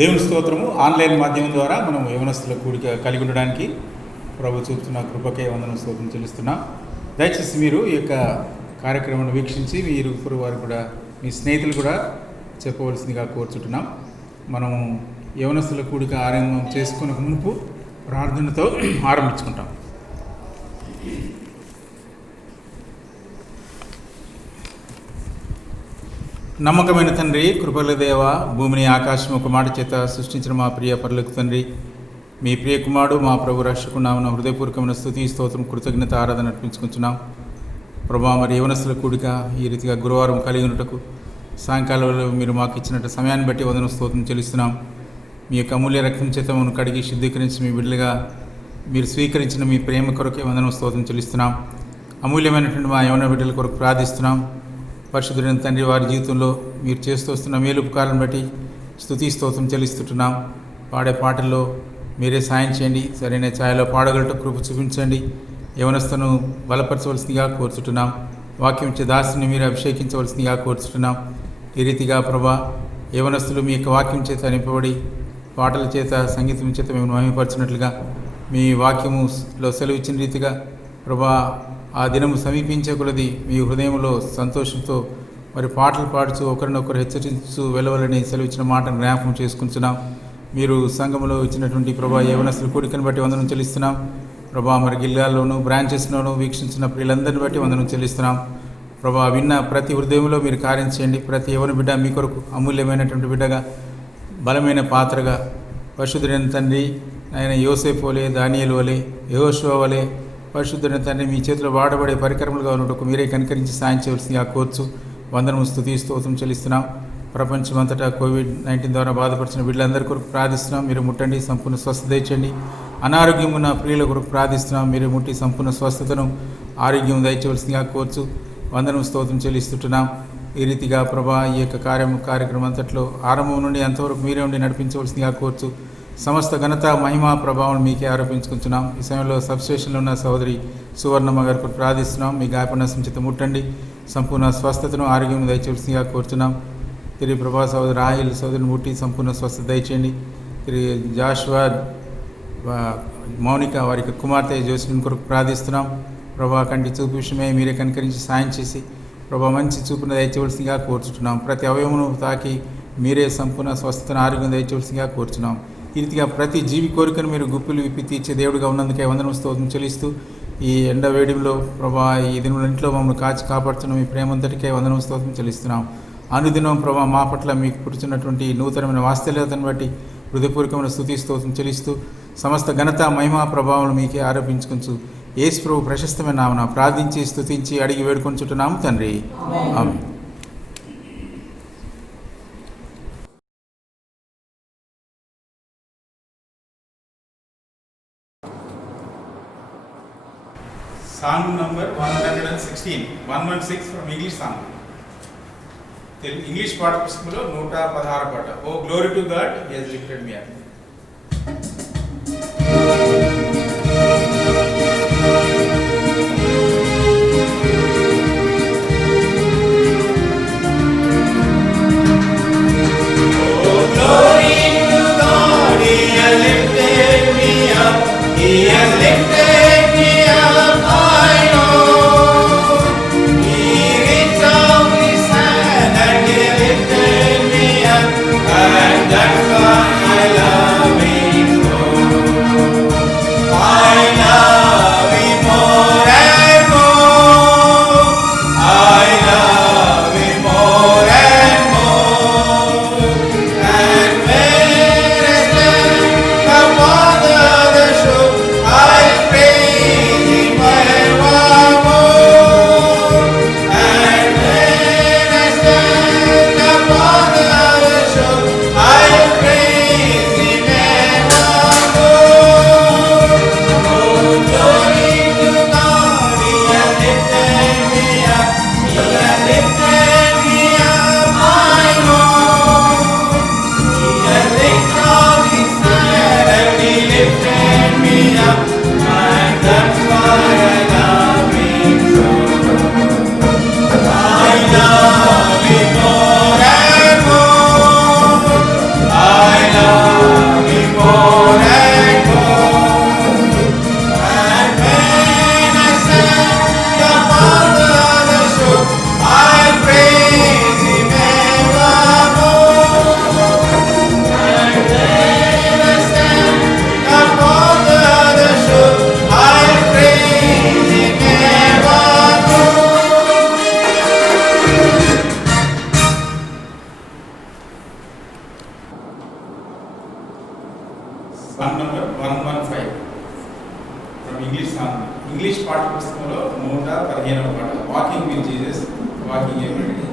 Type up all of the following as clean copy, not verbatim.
దేవుని స్తోత్రము. ఆన్లైన్ మాధ్యమం ద్వారా మనం యవనస్తుల కూడిక కలిగి ఉండడానికి ప్రభు చూపుతున్న కృపకే వందనం స్తోత్రం చెల్లిస్తున్నాం. దయచేసి మీరు ఈ యొక్క కార్యక్రమాన్ని వీక్షించి మీ ఇరుగు వారు కూడా మీ స్నేహితులు కూడా చెప్పవలసిందిగా కోరుచుంటున్నాం. మనము యవనస్తుల కూడిక ఆరంభం చేసుకునే మునుపు ప్రార్థనతో ఆరంభించుకుంటాం. నమ్మకమైన తండ్రి, కృపల దేవ, భూమిని ఆకాశం ఒక మాట చేత సృష్టించిన మా ప్రియ పరలోక తండ్రి, మీ ప్రియ కుమారుడు మా ప్రభు రక్షకున్నామన్న హృదయపూర్వకమైన స్తుతి స్తోత్రం కృతజ్ఞత ఆరాధన అర్పించుకుంటున్నాం. ప్రభా, మరి యవనస్తుల కూడిక ఈ రీతిగా గురువారం కలిగి ఉన్నటకు సాయంకాలంలో మీరు మాకు ఇచ్చినట్టు సమయాన్ని బట్టి వందన స్తోత్రం చెల్లిస్తున్నాం. మీ యొక్క అమూల్య రక్తం చేత మమ్మల్ని కడిగి శుద్ధీకరించి మీ బిడ్డలుగా మీరు స్వీకరించిన మీ ప్రేమ కొరకే వందన స్తోత్రం చెల్లిస్తున్నాం. అమూల్యమైనటువంటి మా యవన బిడ్డల కొరకు ప్రార్థిస్తున్నాం. పరిశుద్ధుడైన తండ్రి, వారి జీవితంలో మీరు చేస్తూ వస్తున్న మేలుపకాలను బట్టి స్తుతి స్తోత్రం చెల్లిస్తుంటున్నాం. పాడే పాటల్లో మీరే సాయం చేయండి. సరైన ఛాయలో పాడగలట కృప చూపించండి. యవనస్తును బలపరచవలసిందిగా కోరుచుంటున్నాం. వాక్యం ఇచ్చే దాసుని మీరు అభిషేకించవలసిందిగా కోరుచుంటున్నాం. ఈ రీతిగా ప్రభా, యవనస్తులు మీ యొక్క వాక్యం చేత నింపబడి పాటల చేత సంగీతం చేత మేము మహిమపరచినట్లుగా మీ వాక్యములో సెలవు ఇచ్చిన రీతిగా ప్రభా, ఆ దినము సమీపించే కొలది మీ హృదయంలో సంతోషంతో మరి పాటలు పాడుతూ ఒకరినొకరు హెచ్చరించు వెలవలని సెలవిచ్చిన మాటను జ్ఞాపకం చేసుకుంటున్నాం. మీరు సంఘంలో ఇచ్చినటువంటి ప్రభా యవనస్తుల కూడికను బట్టి వందనం చెల్లిస్తున్నాం. ప్రభా, మరి గిల్లాల్లోనూ బ్రాంచెస్లోనూ వీక్షించిన ప్రియులందరిని బట్టి వందనం చెల్లిస్తున్నాం. ప్రభా, విన్న ప్రతి హృదయంలో మీరు కార్యం చేయండి. ప్రతి యవన బిడ్డ మీ కొరకు అమూల్యమైనటువంటి బిడ్డగా, బలమైన పాత్రగా, పరిశుద్ధుడైన తండ్రి ఆయన యోసేపు వలె, దానియేలు వలె, యెహోషువ వలె పరిశుద్ధుడైన తండ్రి మీ చేతిలో వాడబడే పరికరములుగా ఉన్నట్టు మీరే కనికరించి సాయం చేయవలసిందిగా కోర్చు వందనము స్తుతి స్తోత్రం చెల్లిస్తున్నాం. ప్రపంచమంతటా కోవిడ్-19 ద్వారా బాధపడుతున్న బిడ్డలందరి కొరకు ప్రార్థిస్తున్నాం. మీరు ముట్టండి, సంపూర్ణ స్వస్థత ఇచ్చండి. అనారోగ్యం ఉన్న ప్రియుల కొరకు ప్రార్థిస్తున్నాం. మీరు ముట్టి సంపూర్ణ స్వస్థతను, ఆరోగ్యం దయచేవలసిందిగా కోర్చు వందనం స్తోత్రం చెల్లిస్తుంటున్నాం. ఈ రీతిగా ప్రభా, ఈ యొక్క కార్యక్రమం అంతట్లో ఆరంభం నుండి అంతవరకు మీరే ఉండి నడిపించవలసిందిగా కోర్చు. సమస్త ఘనత, మహిమ, ప్రభావం మీకే ఆరోపించుకుంటున్నాం. ఈ సమయంలో సబ్స్టేషన్లో ఉన్న సహోదరి సువర్ణమ్మ గారికి ప్రార్థిస్తున్నాం. మీ గాయపడిన సంచిత ముట్టండి, సంపూర్ణ స్వస్థతను, ఆరోగ్యం దయచేవలసిందిగా కోరుతున్నాం. తిరిగి ప్రభా సహోదరి రాహిల్ సహోదరిని ముట్టి సంపూర్ణ స్వస్థత దయచేయండి. తిరిగి జాషువా, మౌనిక వారికి కుమార్తె జోసిన్ కొరకు ప్రార్థిస్తున్నాం. ప్రభా, కంటి చూపు విషయమే మీరే కనికరించి సాయం చేసి ప్రభా మంచి చూపును దయచేవలసిందిగా కోరుచున్నాం. ప్రతి అవయమును తాకి మీరే సంపూర్ణ స్వస్థతను, ఆరోగ్యం దయచేవలసిందిగా కోరుచున్నాం. ఈ రీతిగా ప్రతి జీవి కోరికను మీరు గుప్పులు విప్పి తీర్చే దేవుడిగా ఉన్నందుకే వందనం స్తోత్రం చెల్లిస్తూ ఈ ఎండ వేడిలో ప్రభా ఈ దినంలో మమ్మల్ని కాచి కాపాడుతున్న మీ ప్రేమంతటికే వందనం స్తోత్రం చెల్లిస్తున్నాం. అనుదినం ప్రభా మా పట్ల మీకు పుడుతున్నటువంటి నూతనమైన వాస్తల్యతను బట్టి హృదయపూర్వకమైన స్తుతి స్తోత్రం చెల్లిస్తూ సమస్త ఘనత, మహిమ, ప్రభావం మీకే ఆరోపించుకుంటూ యేసు ప్రభు ప్రశస్తమైన నామమున ప్రార్థించి స్తుతించి అడిగి వేడుకొంచుతున్నాము తండ్రి, ఆమేన్. Song number 116, 116 from English song. English పాట పుస్తకంలో 116 పాట. Oh glory to God, he has lifted me up. Oh glory to God, he has lifted me up. He has lifted me up. I song number 115 from English పాఠ్య పుస్తకంలో 115వ పాట walking with Jesus walking every day.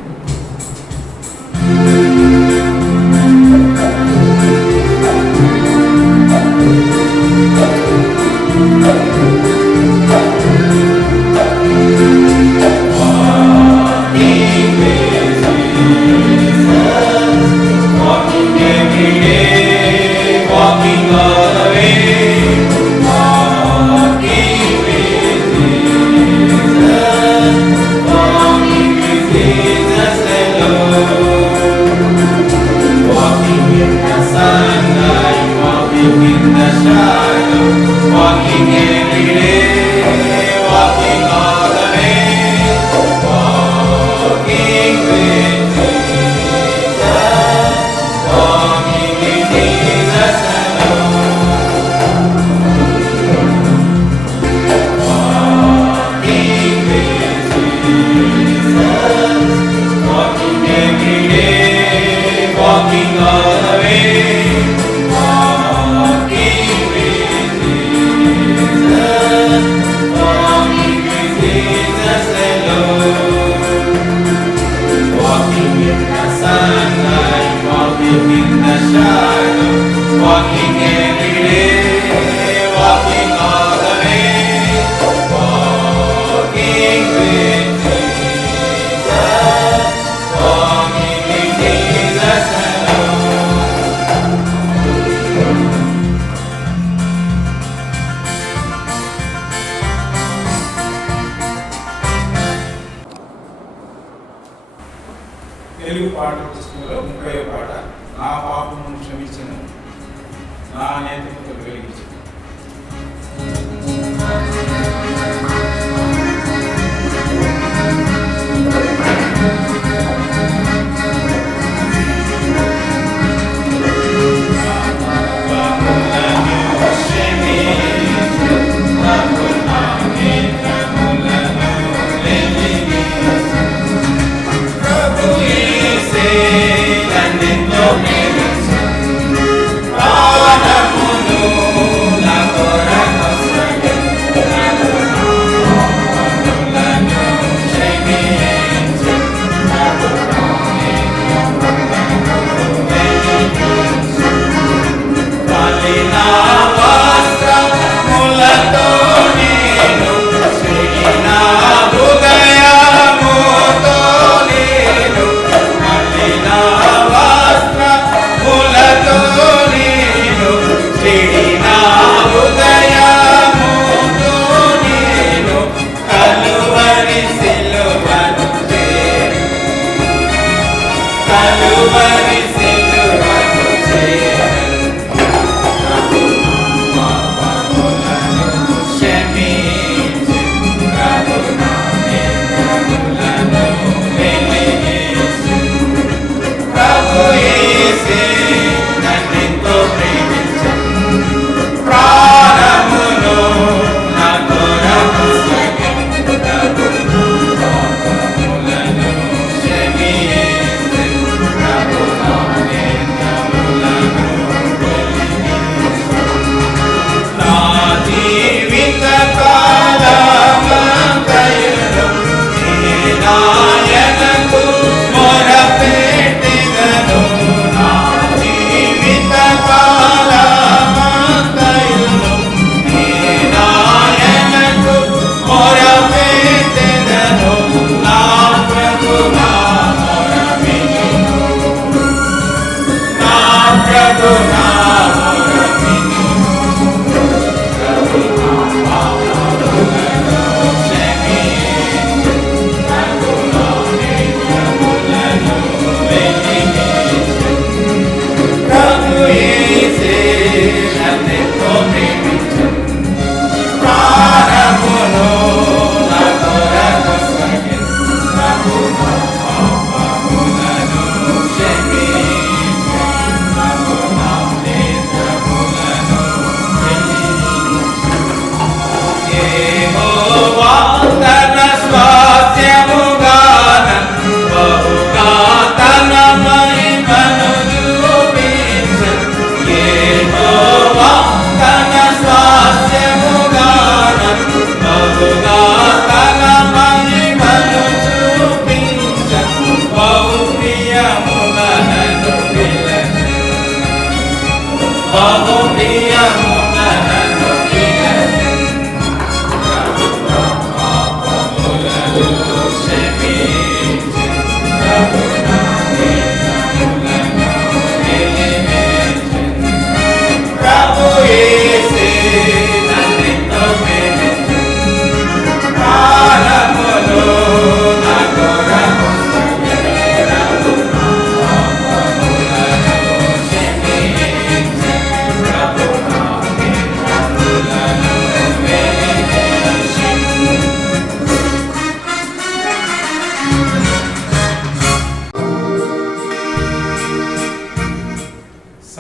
Telugu పాట పుస్తకంలో 30వ పాట నా పాపమును క్షమించను నా నేత్రముతో వెలిగించను. Radhamuno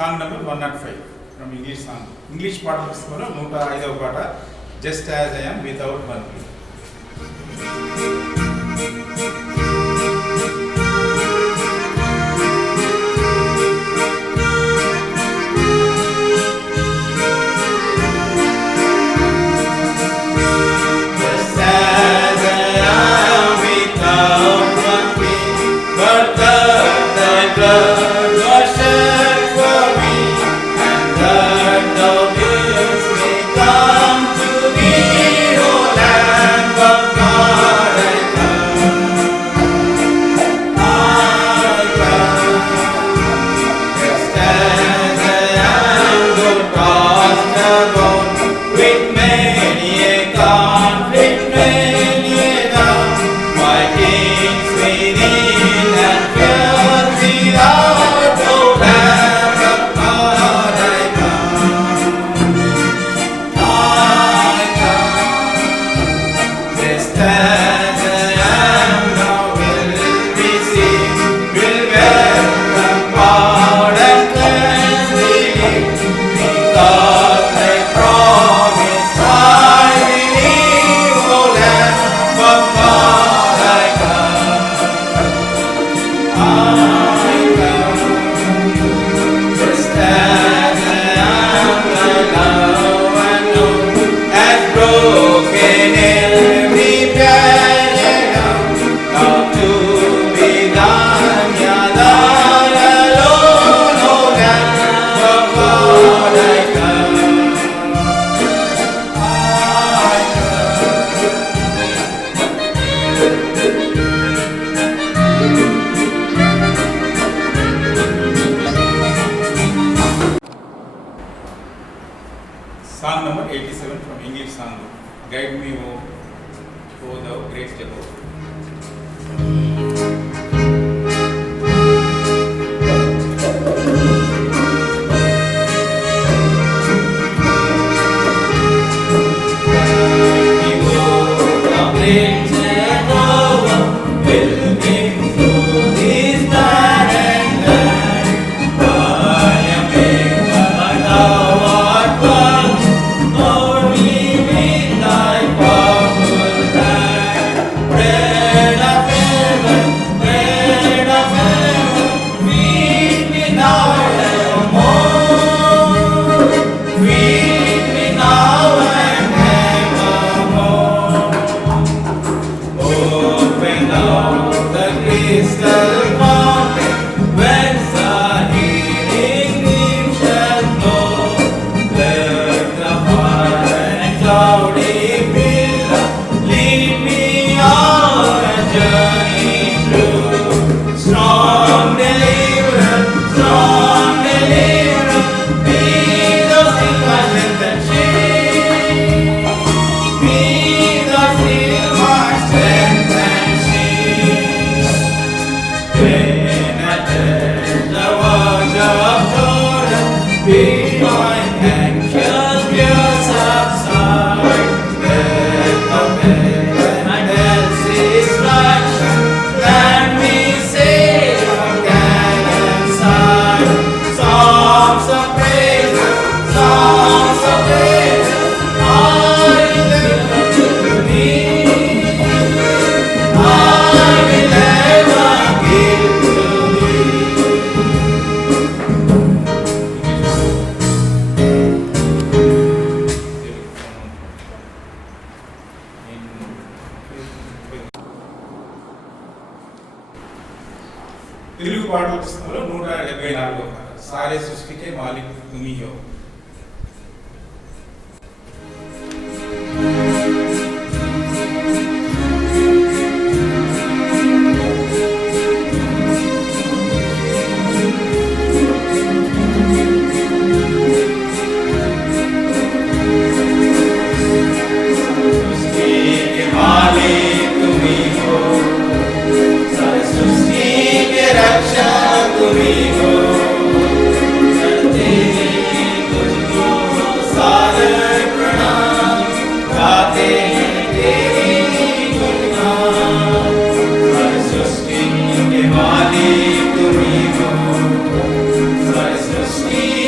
song number 105 from English song. English పాటల పుస్తకంలో 105వ పాట, just as I am without money. Song number 87 from English song, Guide Me, O Thou Great Jehovah. Telugu పాటల పుస్తకంలో 174వ పాట, సారే సృష్టికే మాలిక్ తుమి హో. Srishti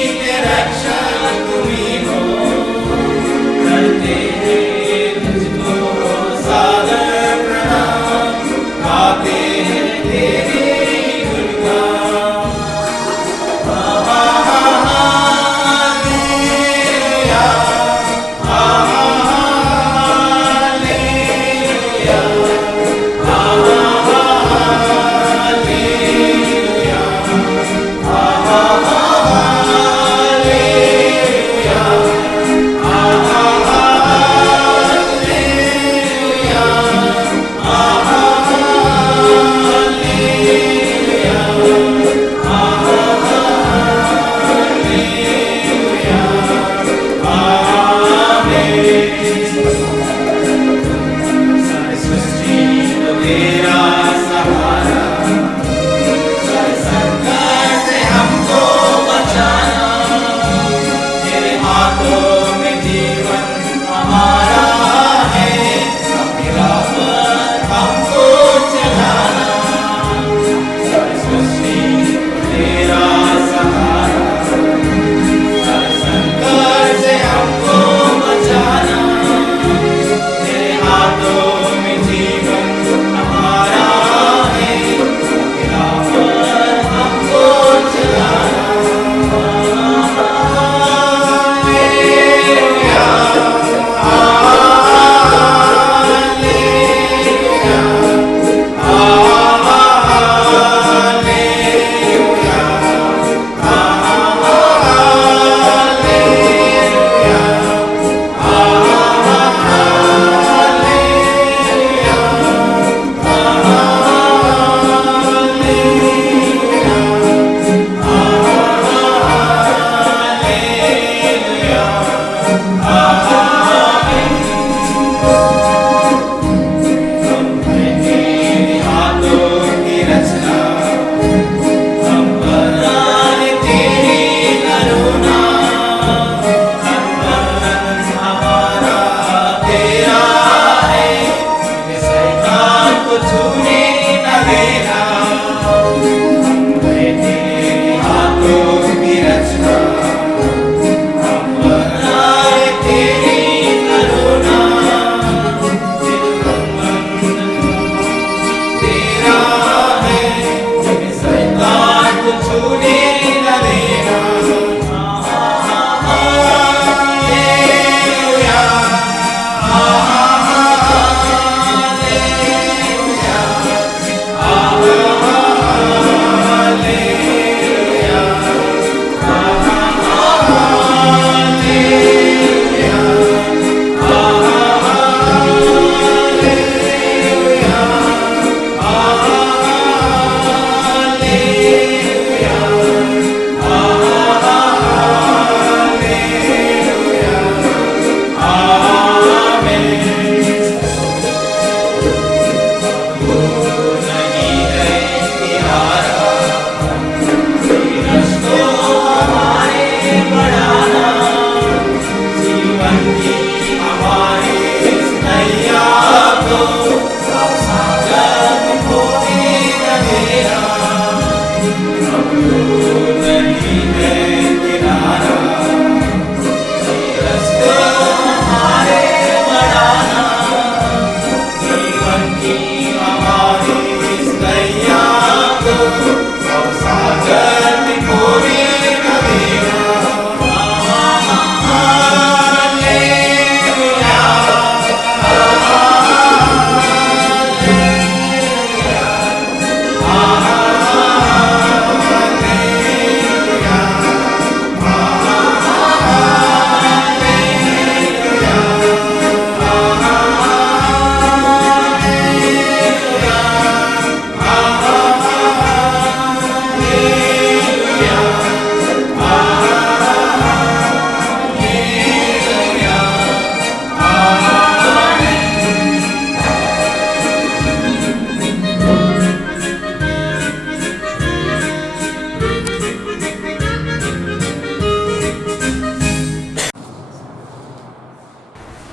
नहीं है किनारा, रस्ते हमारे बढ़ाना, जीवन की हमारी इस नैया को और सागर में कोई न देना।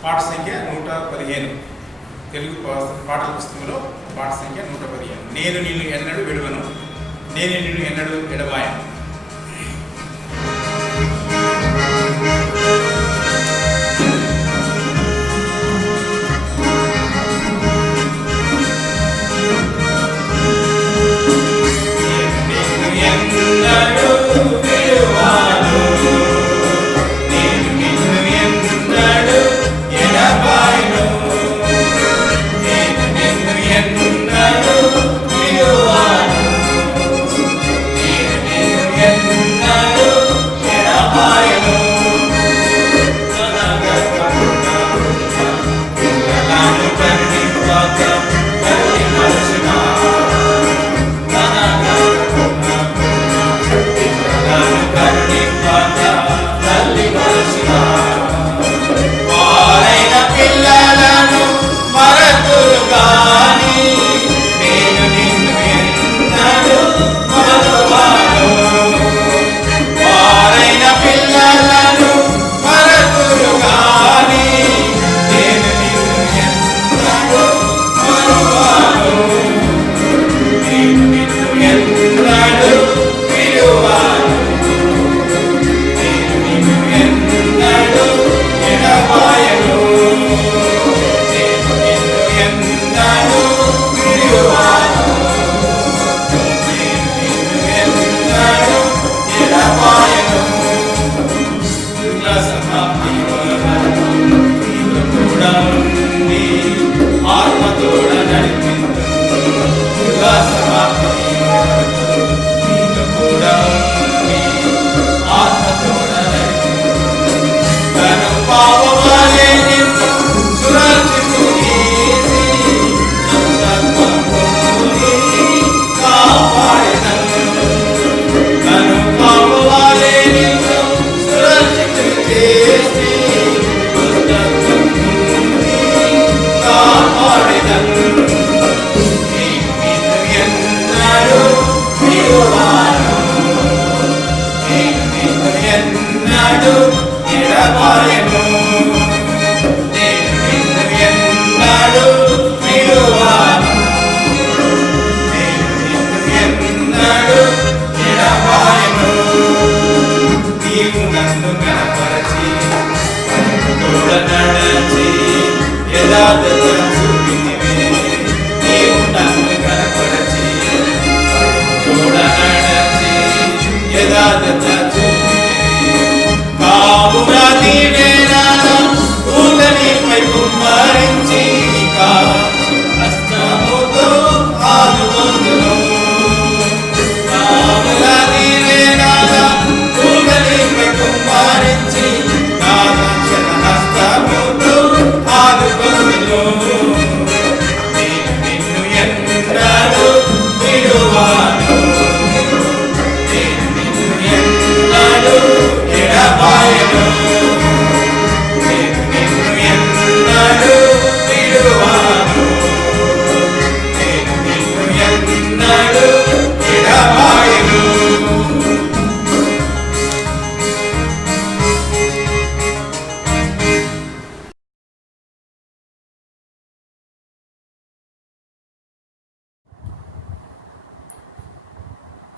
పాట సంఖ్య 115 తెలుగు పాటల పుస్తకంలో పాట సంఖ్య 115. నేను నిన్ను ఎన్నడూ విడువను, నేను నిన్ను ఎన్నడూ ఎడబాయను.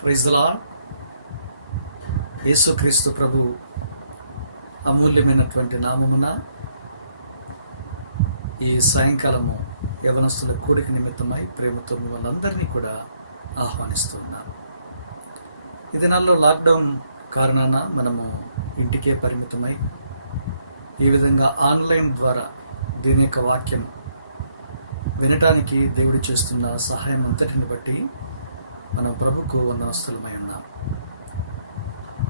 Praise the lord. యేసుక్రీస్తు ప్రభు అమూల్యమైనటువంటి నామమున ఈ సాయంకాలము యవనస్తుల కూడిక నిమిత్తమై ప్రేమతో మిమ్మల్ని అందరినీ కూడా ఆహ్వానిస్తున్నాను. ఈ దినాల్లో లాక్డౌన్ కారణాన మనము ఇంటికే పరిమితమై ఈ విధంగా ఆన్లైన్ ద్వారా దీని యొక్క వాక్యం వినటానికి దేవుడు చేస్తున్న సహాయం అంతటిని బట్టి మనం ప్రభుకు వందనస్తులమై ఉన్నాం.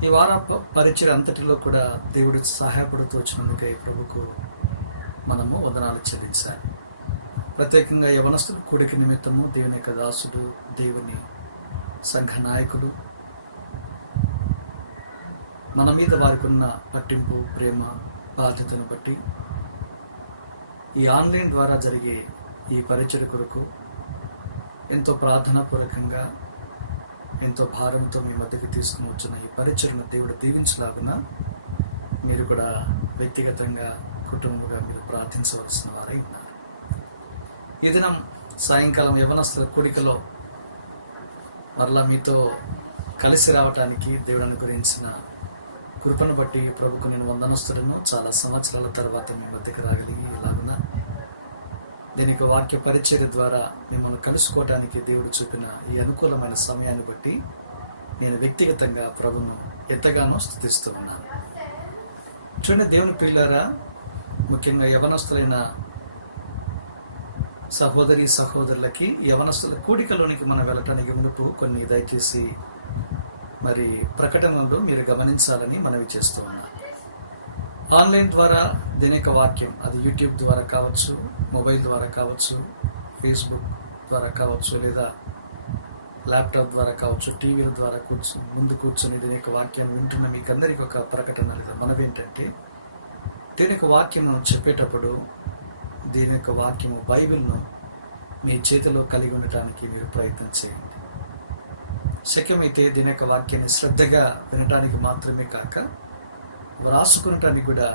ఈ వార పరిచయం అంతటిలో కూడా దేవుడి సహాయపడుతూ వచ్చినందుకై ప్రభుకు మనము వందనాలు చెల్లించాలి. ప్రత్యేకంగా యవనస్తుల కూడిక నిమిత్తము దేవుని యొక్క దాసుడు, దేవుని సంఘ నాయకులు మన మీద వారికి ఉన్న పట్టింపు, ప్రేమ, బాధ్యతను బట్టి ఈ ఆన్లైన్ ద్వారా జరిగే ఈ పరిచయ కొరకు ఎంతో ప్రార్థనాపూర్వకంగా ఎంతో భారంతో మీ మధ్యకి తీసుకుని వచ్చిన ఈ పరిచయను దేవుడు దీవించలాగున మీరు కూడా వ్యక్తిగతంగా, కుటుంబంగా మీరు ప్రార్థించవలసిన వారై ఉన్నారు. ఈ దినం సాయంకాలం యవనస్తుల కూడికలో మరలా మీతో కలిసి రావటానికి దేవుడు అనుగ్రహించిన కృపను బట్టి ప్రభుకు నేను వందనస్తులను. చాలా సంవత్సరాల తర్వాత మీ మధ్యకి రాగలిగి ఇలాగున దీనికి వాక్య పరిచర్య ద్వారా మిమ్మల్ని కలుసుకోవటానికి దేవుడు చూపిన ఈ అనుకూలమైన సమయాన్ని బట్టి నేను వ్యక్తిగతంగా ప్రభును ఎంతగానో స్తుతిస్తూ ఉన్నాను. చూడండి దేవుని పిల్లారా, ముఖ్యంగా యవనస్తులైన సహోదరి సహోదరులకి యవనస్తుల కూడికలోనికి మనం వెళ్ళటానికి మునుపు కొన్ని దయచేసి మరి ప్రకటనలు మీరు గమనించాలని మనవి చేస్తూ ఉన్నాను. ఆన్లైన్ ద్వారా దీని యొక్క వాక్యం అది యూట్యూబ్ ద్వారా కావచ్చు, మొబైల్ ద్వారా కావచ్చు, ఫేస్బుక్ ద్వారా కావచ్చు, లేదా ల్యాప్టాప్ ద్వారా కావచ్చు, టీవీల ద్వారా ముందు కూర్చొని దీని యొక్క వాక్యాన్ని వింటున్న మీకు అందరికీ ఒక ప్రకటన లేదా మనవి ఏంటంటే, దీని యొక్క వాక్యము చెప్పేటప్పుడు దీని యొక్క వాక్యము బైబిల్ను మీ చేతిలో కలిగి ఉండటానికి మీరు ప్రయత్నం చేయండి. శక్యమైతే దీని యొక్క వాక్యాన్ని శ్రద్ధగా వినటానికి మాత్రమే కాక వ్రాసుకునటానికి కూడా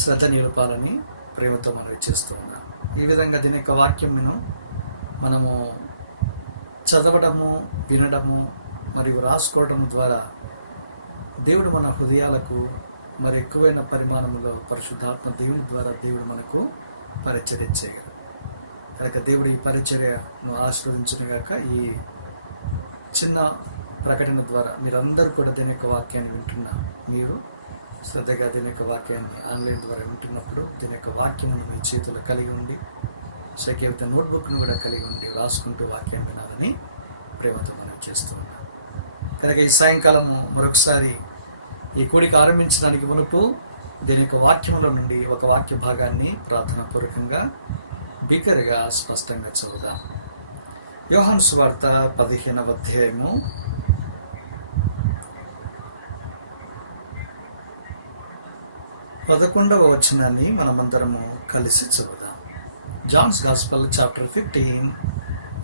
శ్రద్ధ నిలపాలని ప్రేమతో మనం చేస్తూ ఉన్నాం. ఈ విధంగా దీని యొక్క వాక్యంను మనము చదవడము, వినడము మరియు రాసుకోవడం ద్వారా దేవుడు మన హృదయాలకు మరి ఎక్కువైన పరిమాణంలో పరిశుద్ధాత్మ దేవుని ద్వారా దేవుడు మనకు పరిచర్య చేయగలరు. కనుక దేవుడు ఈ పరిచర్యను ఆశీర్వదించునుగాక. ఈ చిన్న ప్రకటన ద్వారా మీరందరూ కూడా దీని యొక్క వాక్యాన్ని వింటున్న మీరు శ్రద్ధగా దీని యొక్క వాక్యాన్ని ఆన్లైన్ ద్వారా వింటున్నప్పుడు దీని యొక్క వాక్యం మీ చేతుల్లో కలిగి ఉండి, శక్యత నోట్బుక్ను కూడా కలిగి ఉండి రాసుకుంటూ వాక్యం వినాలని ప్రేమతో మనం చేస్తూ ఉన్నాం. కనుక ఈ సాయంకాలము మరొకసారి ఈ కూడిక ఆరంభించడానికి మునుపు దీని యొక్క వాక్యంలో నుండి ఒక వాక్య భాగాన్ని ప్రార్థనాపూర్వకంగా బిగ్గరగా స్పష్టంగా చదువుదాం. యోహాను సువార్త 15వ అధ్యాయము 11వ వచనాన్ని మనమందరము కలిసి చదువుదాం. Johne's gospel chapter 15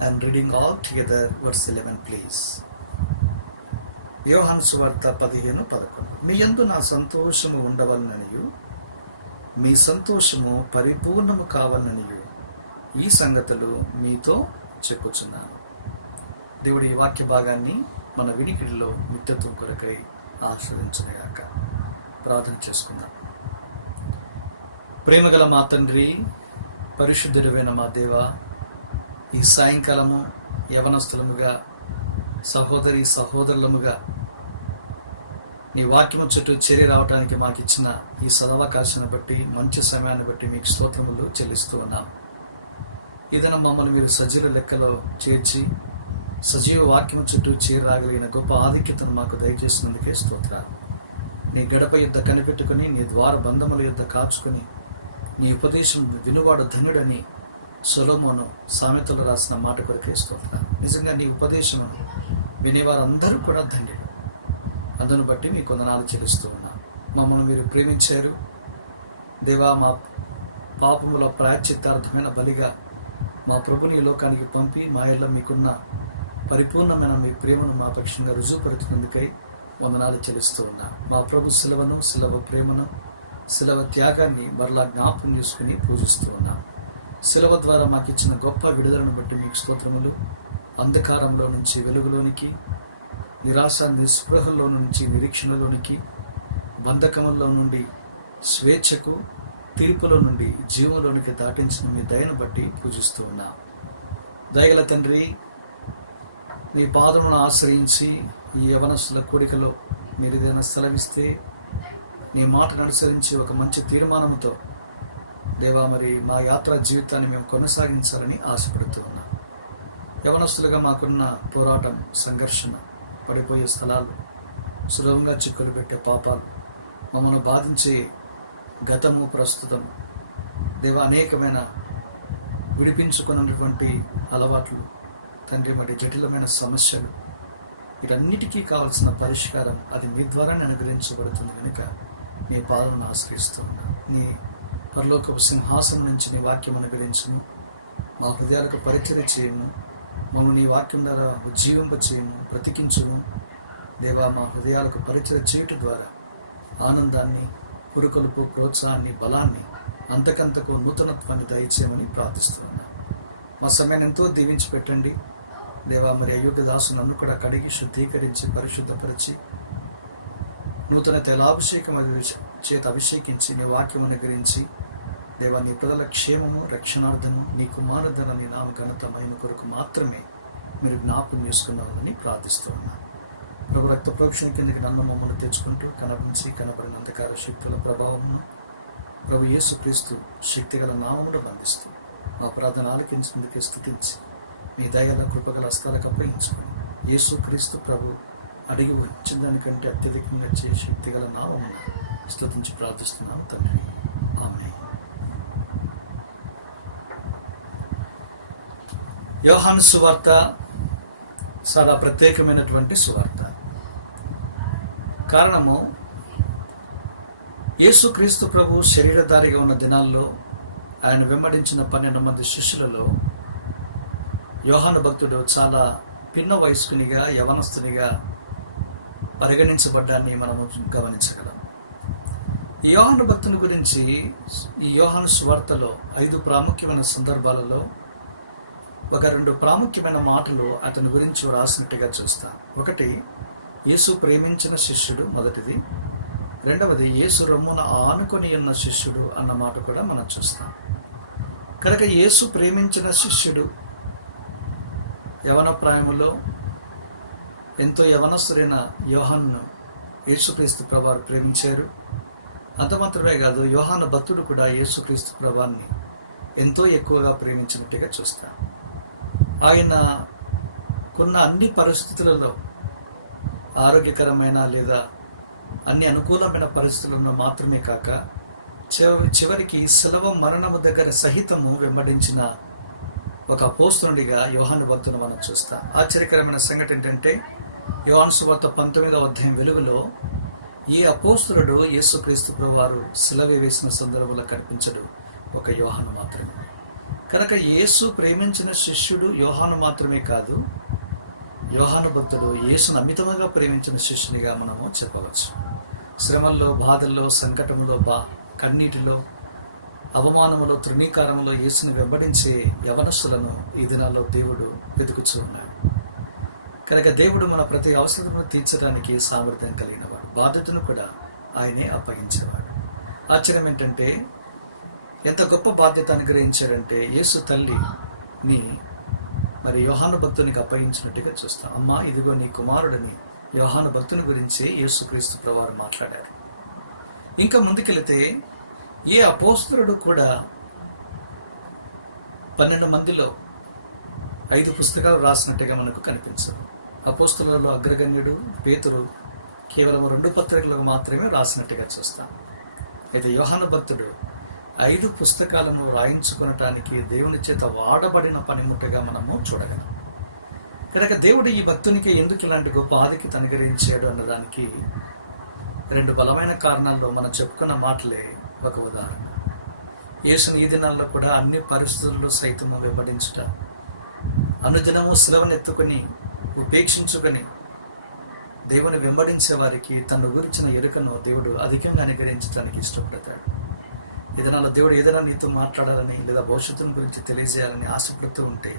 and reading all together verse 11 please. యోహాను సువార్త 15:11. మీ యందు నా సంతోషము ఉండవలననియు మీ సంతోషము పరిపూర్ణము కావాలననియు ఈ సంగతులు మీతో చెప్పుచున్నాను. దేవుడు ఈ వాక్య భాగాన్ని మన వినికిడిలో నిత్యత్వం కొరకై ఆశ్రయించుగాక. ప్రార్థన చేసుకుందాం. ప్రేమగల మా తండ్రి, పరిశుద్ధుడైన మా దేవ, ఈ సాయంకాలము యవనస్తులముగా, సహోదరి సహోదరులముగా నీ వాక్యము చుట్టూ చేరి రావడానికి మాకు ఇచ్చిన ఈ సదవకాశాన్ని బట్టి, మంచి సమయాన్ని బట్టి మీకు స్తోత్రములు చెల్లిస్తూ ఉన్నాం. ఏదైనా మమ్మల్ని మీరు సజీవ లెక్కలో చేర్చి సజీవ వాక్యము చుట్టూ చేరి రాగలిగిన గొప్ప ఆధిక్యతను మాకు దయచేసినందుకే స్తోత్రాలు. నీ గడప యుద్ధ కనిపెట్టుకుని, నీ ద్వార బంధముల యుద్ధ కాచుకొని, నీ ఉపదేశం వినువాడు ధన్యుడని సొలొమోను సామెతలు రాసిన మాట కొరకే స్తోత్రాలు. నిజంగా నీ ఉపదేశమును వినేవారందరూ కూడా ధన్యుడు. అందును బట్టి మీకు వందనాలు చెల్లిస్తూ ఉన్నాను. మమ్మల్ని మీరు ప్రేమించారు దేవా. మా పాపముల ప్రాయశ్చిత్తార్థమైన బలిగా మా ప్రభుని లోకానికి పంపి మా ఎల్ల మీకున్న పరిపూర్ణమైన మీ ప్రేమను మా పక్షంగా రుజువుపరుచున్నందుకై వందనాలు చెల్లిస్తూ ఉన్నా. మా ప్రభు శిలవను, శిలవ ప్రేమను, శిలవ త్యాగాన్ని మరలా జ్ఞాపకం చేసుకుని పూజిస్తూ ఉన్నాం. శిలవ ద్వారా మాకు ఇచ్చిన గొప్ప విడుదలను బట్టి మీకు స్తోత్రములు. అంధకారంలో నుంచి వెలుగులోనికి, నిరాశ నిస్పృహల్లో నుంచి నిరీక్షణలోనికి, బంధకములో నుండి స్వేచ్ఛకు, తీర్పులో నుండి జీవంలోనికి దాటించిన మీ దయను బట్టి పూజిస్తూ ఉన్నా. దయగల తండ్రి, నీ పాదమును ఆశ్రయించి ఈ యవనస్తుల కూడికలో మీరు ఏదైనా సెలవిస్తే నీ మాటను అనుసరించి ఒక మంచి తీర్మానంతో దేవా మరి మా యాత్రా జీవితాన్ని మేము కొనసాగించాలని ఆశపడుతూ ఉన్నాం. యవనస్తులుగా మాకున్న పోరాటం, సంఘర్షణ, పడిపోయే స్థలాలు, సులభంగా చిక్కులు పెట్టే పాపాలు, మమ్మల్ని బాధించే గతము, ప్రస్తుతం దేవ అనేకమైన విడిపించుకున్నటువంటి అలవాట్లు తండ్రి, మరి జటిలమైన సమస్యలు, వీటన్నిటికీ కావాల్సిన పరిష్కారం అది మీ ద్వారానే అనుగ్రహించబడుతుంది కనుక నీ పాదలను ఆశ్రయిస్తూ ఉన్నా. నీ పరలోకపు సింహాసనం నుంచి నీ వాక్యం అనుగ్రహించును, మా హృదయాలకు పరిచర్య చేయము, మమ్మల్ని నీ వాక్యం ద్వారా ఉజ్జీవింప చేయము, బ్రతికించును దేవా. మా హృదయాలకు పరిచర్య చేయటం ద్వారా ఆనందాన్ని, పురుకొలుపు, ప్రోత్సాహాన్ని, బలాన్ని, అంతకంతకు నూతనత్వాన్ని దయచేయమని ప్రార్థిస్తున్నాను. మా సమయాన్ని ఎంతో దీవించి పెట్టండి దేవా. మరి అయోగ్య దాసు నన్ను కూడా కడిగి శుద్ధీకరించి పరిశుద్ధపరిచి నూతన తైలాభిషేకం చేత అభిషేకించి నీ వాక్యం అనుగ్రహించి దేవా, నీ ప్రజల క్షేమము, రక్షణార్థము, నీ కుమారుధన, నీ నామ ఘనత మహిమ కొరకు మాత్రమే మీరు జ్ఞాపకం చేసుకున్నారని ప్రార్థిస్తూ ఉన్నాను. ప్రభు రక్త ప్రోక్షణ కిందకి నన్ను మమ్మల్ని తెచ్చుకుంటూ కనపరించి కనబడిన అంధకార శక్తుల ప్రభావమును ప్రభు యేసుక్రీస్తు శక్తిగల నామమును బంధిస్తూ మా ప్రార్థన ఆలకించేందుకే స్తుతించి మీ దయగల కృపగల హస్తాలకు అప్పగించుకొని యేసుక్రీస్తు ప్రభు అడిగి వచ్చిన దానికంటే అత్యధికంగా చే శక్తిగల నామమును స్తుతించి ప్రార్థిస్తున్నాను తండ్రి. ఆమేన్. యోహాను సువార్త చాలా ప్రత్యేకమైనటువంటి సువార్త. కారణము, యేసుక్రీస్తు ప్రభు శరీరధారిగా ఉన్న దినాల్లో ఆయన వెంబడించిన 12 మంది శిష్యులలో యోహాను భక్తుడు చాలా పిన్న వయస్కునిగా, యవనస్తునిగా పరిగణించబడ్డాన్ని మనము గమనించగలం. ఈ యోహాను భక్తుని గురించి ఈ యోహాను సువార్తలో 5 ప్రాముఖ్యమైన సందర్భాలలో ఒక 2 ప్రాముఖ్యమైన మాటలు అతని గురించి రాసినట్టుగా చూస్తాం. ఒకటి, యేసు ప్రేమించిన శిష్యుడు, మొదటిది. రెండవది, యేసు రొమ్మున ఆనుకొని ఉన్న శిష్యుడు అన్న మాట కూడా మనం చూస్తాం. కనుక యేసు ప్రేమించిన శిష్యుడు యవన ప్రాయములో ఎంతో యవనస్తుడైన యోహాను యేసుక్రీస్తు ప్రభువారు ప్రేమించారు. అంత మాత్రమే కాదు, యోహాను భక్తుడు కూడా యేసుక్రీస్తు ప్రభువాన్ని ఎంతో ఎక్కువగా ప్రేమించినట్టుగా చూస్తాం. ఆయన కొన్న అన్ని పరిస్థితులలో, ఆరోగ్యకరమైన లేదా అన్ని అనుకూలమైన పరిస్థితులలో మాత్రమే కాక చివరికి శిలువ మరణము దగ్గర సహితము వెంబడించిన ఒక అపోస్తలుడిగా యోహాను భక్తుని మనం చూస్తాం. ఆశ్చర్యకరమైన సంగతి ఏంటంటే, యోహాను సువార్త 19వ అధ్యాయం వెలుగులో ఈ అపోస్తలుడు యేసుక్రీస్తు ప్రభువారు శిలువ వేసిన సందర్భంలో కనిపించడు, ఒక యోహాను మాత్రమే. కనుక యేసు ప్రేమించిన శిష్యుడు యోహాను మాత్రమే కాదు, యోహాను భక్తుడు యేసును అమితముగా ప్రేమించిన శిష్యునిగా మనము చెప్పవచ్చు. శ్రమల్లో, బాధల్లో, సంకటంలో, కన్నీటిలో, అవమానములో, తృణీకారంలో యేసుని వెంబడించే యవనస్తులను ఈ దినాల్లో దేవుడు వెతుకుతూ ఉన్నాడు. కనుక దేవుడు మన ప్రతి అవసరతను తీర్చడానికి సామర్థ్యం కలిగినవాడు, బాధ్యతను కూడా ఆయనే అప్పగించేవాడు. ఆశ్చర్యం ఏంటంటే, ఎంత గొప్ప బాధ్యత అనుగ్రహించాడంటే, యేసు తల్లిని మరి యోహాను భక్తునికి అప్పగించినట్టుగా చూస్తాం. అమ్మా, ఇదిగో నీ కుమారుడని యోహాను భక్తుని గురించి యేసుక్రీస్తు ప్రభువారు మాట్లాడారు. ఇంకా ముందుకెళితే, ఏ అపోస్తలుడు కూడా 12 మందిలో 5 పుస్తకాలు రాసినట్టుగా మనకు కనిపించదు. అపోస్తలులలో అగ్రగణ్యుడు పేతురు కేవలం 2 పత్రికలకు మాత్రమే రాసినట్టుగా చూస్తాం. అయితే యోహాను భక్తుడు 5 పుస్తకాలను రాయించుకొనటానికి దేవుని చేత వాడబడిన పనిముట్టుగా మనము చూడగలం. కనుక దేవుడు ఈ భక్తునికి ఎందుకు ఇలాంటి గొప్ప ఆధిక్యత అనుగ్రహించాడు అన్నదానికి 2 బలమైన కారణాల్లో మనం చెప్పుకున్న మాటలే ఒక ఉదాహరణ. యేసుని ఈ దినాల్లో కూడా అన్ని పరిస్థితుల్లో సైతము వెంబడించుట, అనుదినము శిలువనెత్తుకొని ఉపేక్షించుకొని దేవుని వెంబడించే వారికి తను గురించిన ఎరుకను దేవుడు అధికంగా అనుగ్రహించడానికి ఇష్టపడతాడు. ఈ దినాల్లో దేవుడు ఏదైనా నీతో మాట్లాడాలని లేదా భవిష్యత్తుని గురించి తెలియజేయాలని ఆశపడుతూ ఉంటే,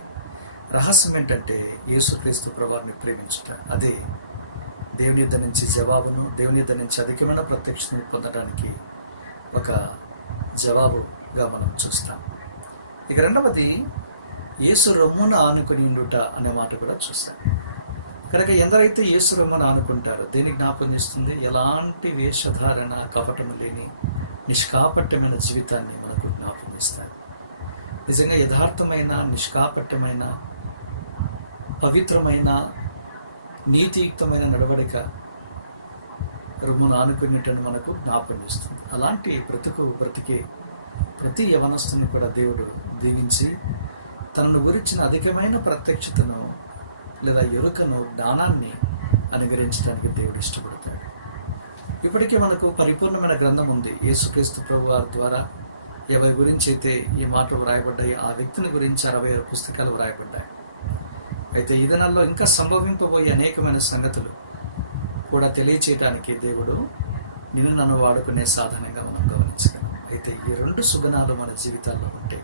రహస్యం ఏంటంటే యేసుక్రీస్తు ప్రభువారిని ప్రేమించుట. అదే దేవుని యుద్ధ నుంచి జవాబును, దేవుని యుద్ధ నుంచి అధికమైన ప్రత్యక్షతను పొందడానికి ఒక జవాబుగా మనం చూస్తాం. ఇక రెండవది యేసు రొమ్మున ఆనుకొని ఉండుట అనే మాట కూడా చూస్తాం. కనుక ఎందరైతే యేసు రొమ్మున ఆనుకుంటారో దేనికి జ్ఞాపకం చేస్తుంది? ఎలాంటి వేషధారణ, కపటము లేని నిష్కాపట్యమైన జీవితాన్ని మనకు జ్ఞాపకం చేస్తారు. నిజంగా యథార్థమైన, నిష్కాపట్యమైన, పవిత్రమైన, నీతియుక్తమైన నడవడిక రొమ్మును ఆనుకునేటని మనకు జ్ఞాపకం చేస్తుంది. అలాంటి బ్రతికే ప్రతి యవనస్తుని కూడా దేవుడు దీవించి తనను గురించిన అధికమైన ప్రత్యక్షతను లేదా ఎరుకను, జ్ఞానాన్ని అనుగ్రహించడానికి దేవుడు ఇష్టపడతాడు. ఇప్పటికే మనకు పరిపూర్ణమైన గ్రంథం ఉంది. యేసుక్రీస్తు ప్రభువారి ద్వారా ఎవరి గురించి అయితే ఈ మాటలు వ్రాయబడ్డాయి, ఆ వ్యక్తిని గురించి 66 పుస్తకాలు వ్రాయబడ్డాయి. అయితే ఈ దినాల్లో ఇంకా సంభవింపబోయే అనేకమైన సంగతులు కూడా తెలియచేయడానికి దేవుడు నిన్ను నన్ను వాడుకునే సాధనంగా మనం గమనించగలం. అయితే ఈ 2 సుగుణాలు మన జీవితాల్లో ఉంటే,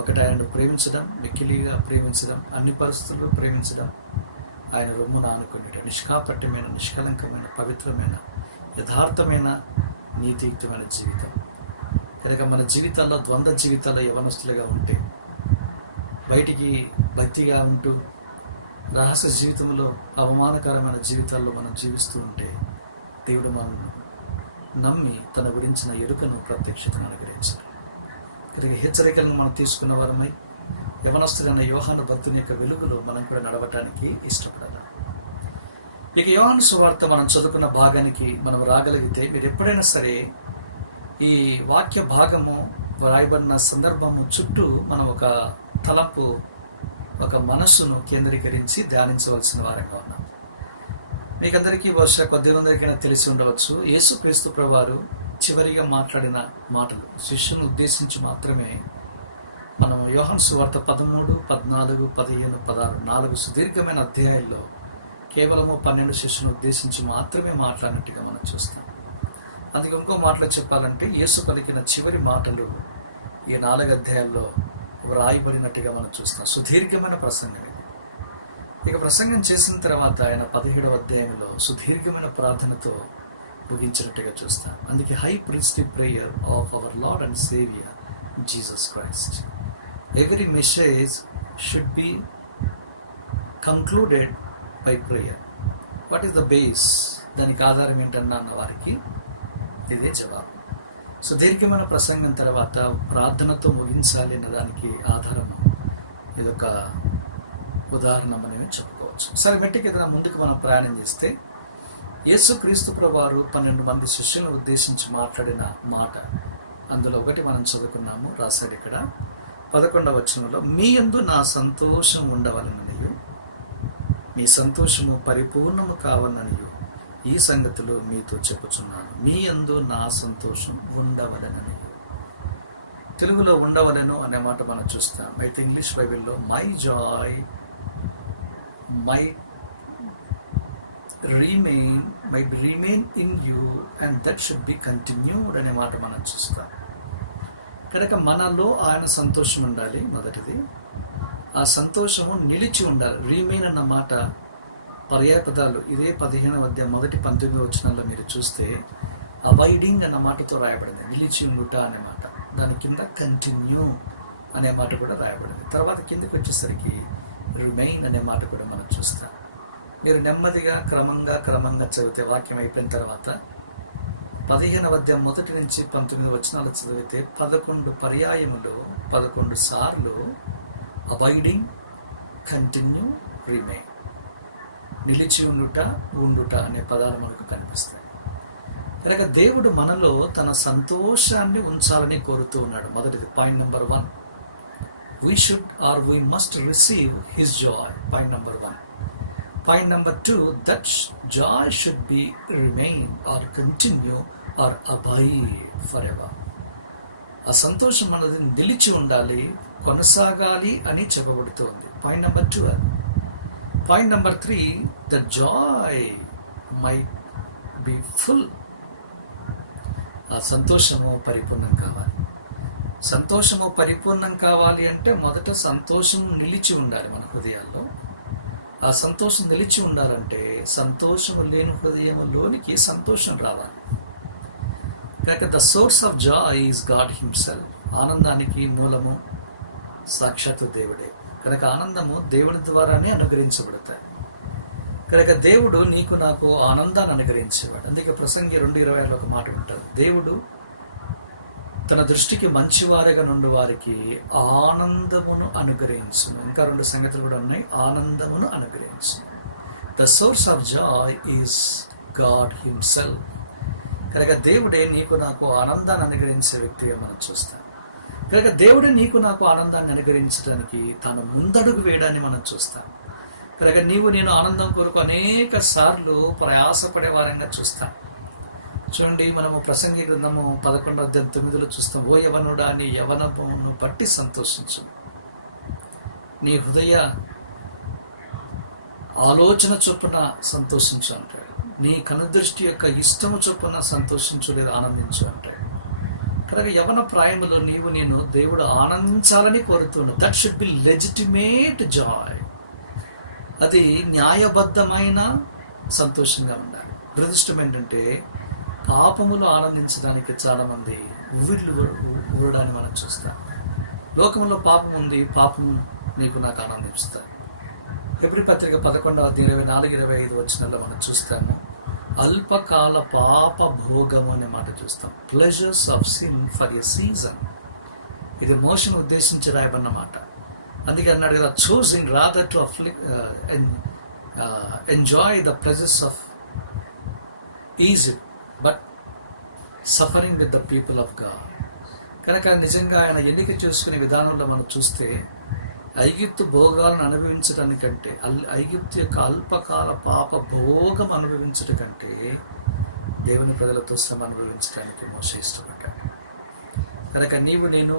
ఒకటి ఆయనను ప్రేమించడం, మిక్కిలిగా ప్రేమించడం, అన్ని పరిస్థితుల్లో ప్రేమించడం, ఆయన రొమ్మును ఆనుకునేట నిష్కాపట్యమైన, నిష్కలంకమైన, పవిత్రమైన, యథార్థమైన, నీతియుక్తమైన జీవితం. కనుక మన జీవితాల్లో ద్వంద్వ జీవితాల్లో యవనస్తులుగా ఉంటే, బయటికి భక్తిగా ఉంటూ రహస్య జీవితంలో అవమానకరమైన జీవితాల్లో మనం జీవిస్తూ ఉంటే దేవుడు మనల్ని నమ్మి తన గురించిన ఎరుకను, ప్రత్యక్షతను అనుగ్రహించారు. కనుక హెచ్చరికలను మనం తీసుకున్న వారమై యవనస్తులైన యోహాను భక్తుని యొక్క వెలుగులో మనం కూడా నడవటానికి ఇష్టపడాలి. ఇక యోహాను సువార్త మనం చదువుకున్న భాగానికి మనం రాగలిగితే, మీరు ఎప్పుడైనా సరే ఈ వాక్య భాగము వ్రాయబడిన సందర్భము చుట్టూ మనం ఒక తలంపు, ఒక మనస్సును కేంద్రీకరించి ధ్యానించవలసిన వారంగా ఉన్నాం. మీకందరికీ బహుశా కొద్దిమందికైనా తెలిసి ఉండవచ్చు, యేసుక్రీస్తు ప్రభువారు చివరిగా మాట్లాడిన మాటలు శిష్యులను ఉద్దేశించి మాత్రమే మనం యోహాను సువార్త 13, 14, 15, 16 4 సుదీర్ఘమైన అధ్యాయాల్లో కేవలము 12 శిష్యులను ఉద్దేశించి మాత్రమే మాట్లాడినట్టుగా మనం చూస్తాం. అందుకే ఇంకో మాటలో చెప్పాలంటే యేసు పలికిన చివరి మాటలు ఈ 4 అధ్యాయాల్లో వ్రాయబడినట్టుగా మనం చూస్తాం. సుదీర్ఘమైన ప్రసంగం ఇది. ఇక ప్రసంగం చేసిన తర్వాత ఆయన 17వ అధ్యాయంలో సుదీర్ఘమైన ప్రార్థనతో ముగించినట్టుగా చూస్తాం. అందుకే high priestly prayer of our Lord and saviour Jesus Christ. Every message should be concluded by prayer. What is the base? దానికి ఆధారం ఏంటన్నా అన్న వారికి ఇదే జవాబు. సుదీర్ఘమైన ప్రసంగం తర్వాత ప్రార్థనతో ముగించాలి అన్న దానికి ఆధారము ఇదొక ఉదాహరణ మనమే చెప్పుకోవచ్చు. సరే, మెట్టికి ఏదైనా ముందుకు మనం ప్రయాణం చేస్తే, యేసుక్రీస్తు ప్రభువారు 12 మంది శిష్యులను ఉద్దేశించి మాట్లాడిన మాట, అందులో ఒకటి మనం చదువుకున్నాము, రాశాడు ఇక్కడ 11వ వచనంలో, మీ యందు నా సంతోషం ఉండవలననియు, మీ సంతోషము పరిపూర్ణము కావాలననియు ఈ సంగతులు మీతో చెప్పుచున్నాను. మీ యందు నా సంతోషం ఉండవలనని. తెలుగులో ఉండవలను అనే మాట మనం చూస్తాం. అయితే ఇంగ్లీష్ బైబిల్లో my Joy might remain in you and that should be continued అనే మాట మనం చూస్తాం. కనుక మనలో ఆయన సంతోషం ఉండాలి. మొదటిది, ఆ సంతోషము నిలిచి ఉండాలి. రీమెయిన్ అన్న మాట పర్యాయపదాలు ఇదే 15వ అధ్యాయం మొదటి 19వ వచనాల్లో మీరు చూస్తే అబైడింగ్ అన్న మాటతో రాయబడింది. నిలిచి ఉండుట అనే మాట. దాని కింద కంటిన్యూ అనే మాట కూడా రాయబడింది. తర్వాత కిందకి వచ్చేసరికి రిమైన్ అనే మాట కూడా మనం చూస్తాం. మీరు నెమ్మదిగా క్రమంగా చదివితే, వాక్యం అయిపోయిన తర్వాత 15వ అధ్యాయం మొదటి నుంచి 19 వచనాలు చదివితే 11 పర్యాయములు 11 సార్లు అబైడింగ్, కంటిన్యూ, రిమైన్, నిలిచి ఉండుట అనే పదాలు మనకు కనిపిస్తాయి. కనుక దేవుడు మనలో తన సంతోషాన్ని ఉంచాలని కోరుతూ ఉన్నాడు. మొదటిది point number 1, we should or we must receive his joy. Point number 1. Point number 2, that joy should be remain or continue or abide forever. ఆ సంతోషం మనది నిలిచి ఉండాలి, కొనసాగాలి అని చెప్పబడుతోంది. పాయింట్ నెంబర్ 2 అది. Point number 3, the joy might be full. ఆ సంతోషము పరిపూర్ణం కావాలి. సంతోషము పరిపూర్ణం కావాలి అంటే మొదట సంతోషం నిలిచి ఉండాలి మన హృదయాల్లో. ఆ సంతోషం నిలిచి ఉండాలంటే సంతోషము లేని హృదయములోనికి సంతోషం రావాలి. కనుక the source of joy is God himself. ఆనందానికి మూలము సాక్షాత్తు దేవుడే. కనుక ఆనందము దేవుడి ద్వారానే అనుగ్రహించబడతాయి. కనుక దేవుడు నీకు నాకు ఆనందాన్ని అనుగ్రహించేవాడు. అందుకే ప్రసంగి 2:26 ఒక మాట ఉంటారు, దేవుడు తన దృష్టికి మంచివారిగా నుండి వారికి ఆనందమును అనుగ్రహించును. ఇంకా 2 సంగతులు కూడా ఉన్నాయి, ఆనందమును అనుగ్రహించును. The source of joy is God himself. కనుక దేవుడే నీకు నాకు ఆనందాన్ని అనుగ్రహించే వ్యక్తిగా మనం చూస్తాం. కనుక దేవుడే నీకు నాకు ఆనందాన్ని అనుగ్రహించడానికి తాను ముందడుగు వేయడాన్ని మనం చూస్తాం. కనుక నీవు నేను ఆనందం కొరకు అనేక సార్లు ప్రయాసపడే వారంగా చూస్తాం. చూడండి, మనము ప్రసంగి గ్రంథము 11:9 చూస్తాం, ఓ యవనుడా నీ యవనమును బట్టి సంతోషించు, నీ హృదయ ఆలోచన చొప్పున సంతోషించు అంటాడు. నీ కనుదృష్టి యొక్క ఇష్టము చొప్పున సంతోషించు లేదా ఆనందించు అంటాడు. కనుక యవన ప్రాయములో నీవు నేను దేవుడు ఆనందించాలని కోరుతున్నాను. That should be legitimate Joy. అది న్యాయబద్ధమైన సంతోషంగా ఉండాలి. దురదృష్టం ఏంటంటే పాపములు ఆనందించడానికి చాలామంది ఊరడాన్ని మనం చూస్తాం. లోకంలో పాపం ఉంది, పాపం నీకు నాకు ఆనందిస్తాం. హెబ్రీ పత్రిక 11:24-25 వచనాల్లో మనం చూస్తాము, అల్పకాల పాప భోగము అనే మాట చూస్తాం. Pleasures of sin for a season. ఇది మోషన్ ఉద్దేశించి రాయబడిన మాట. అందుకే అన్నాడు కదా, choosing rather to enjoy the pleasures of Egypt but suffering with the people of God. కనుక నిజంగా ఆయన ఎన్నిక చేసుకునే విధానంలో మనం చూస్తే ఐగుప్తు భోగాలను అనుభవించడానికంటే, ఐగుప్తు యొక్క అల్పకాల పాప భోగం అనుభవించడం కంటే దేవుని ప్రజలతో శ్రమ అనుభవించడానికి మోషే ఇష్టపడ్డాడు. కనుక నీవు నేను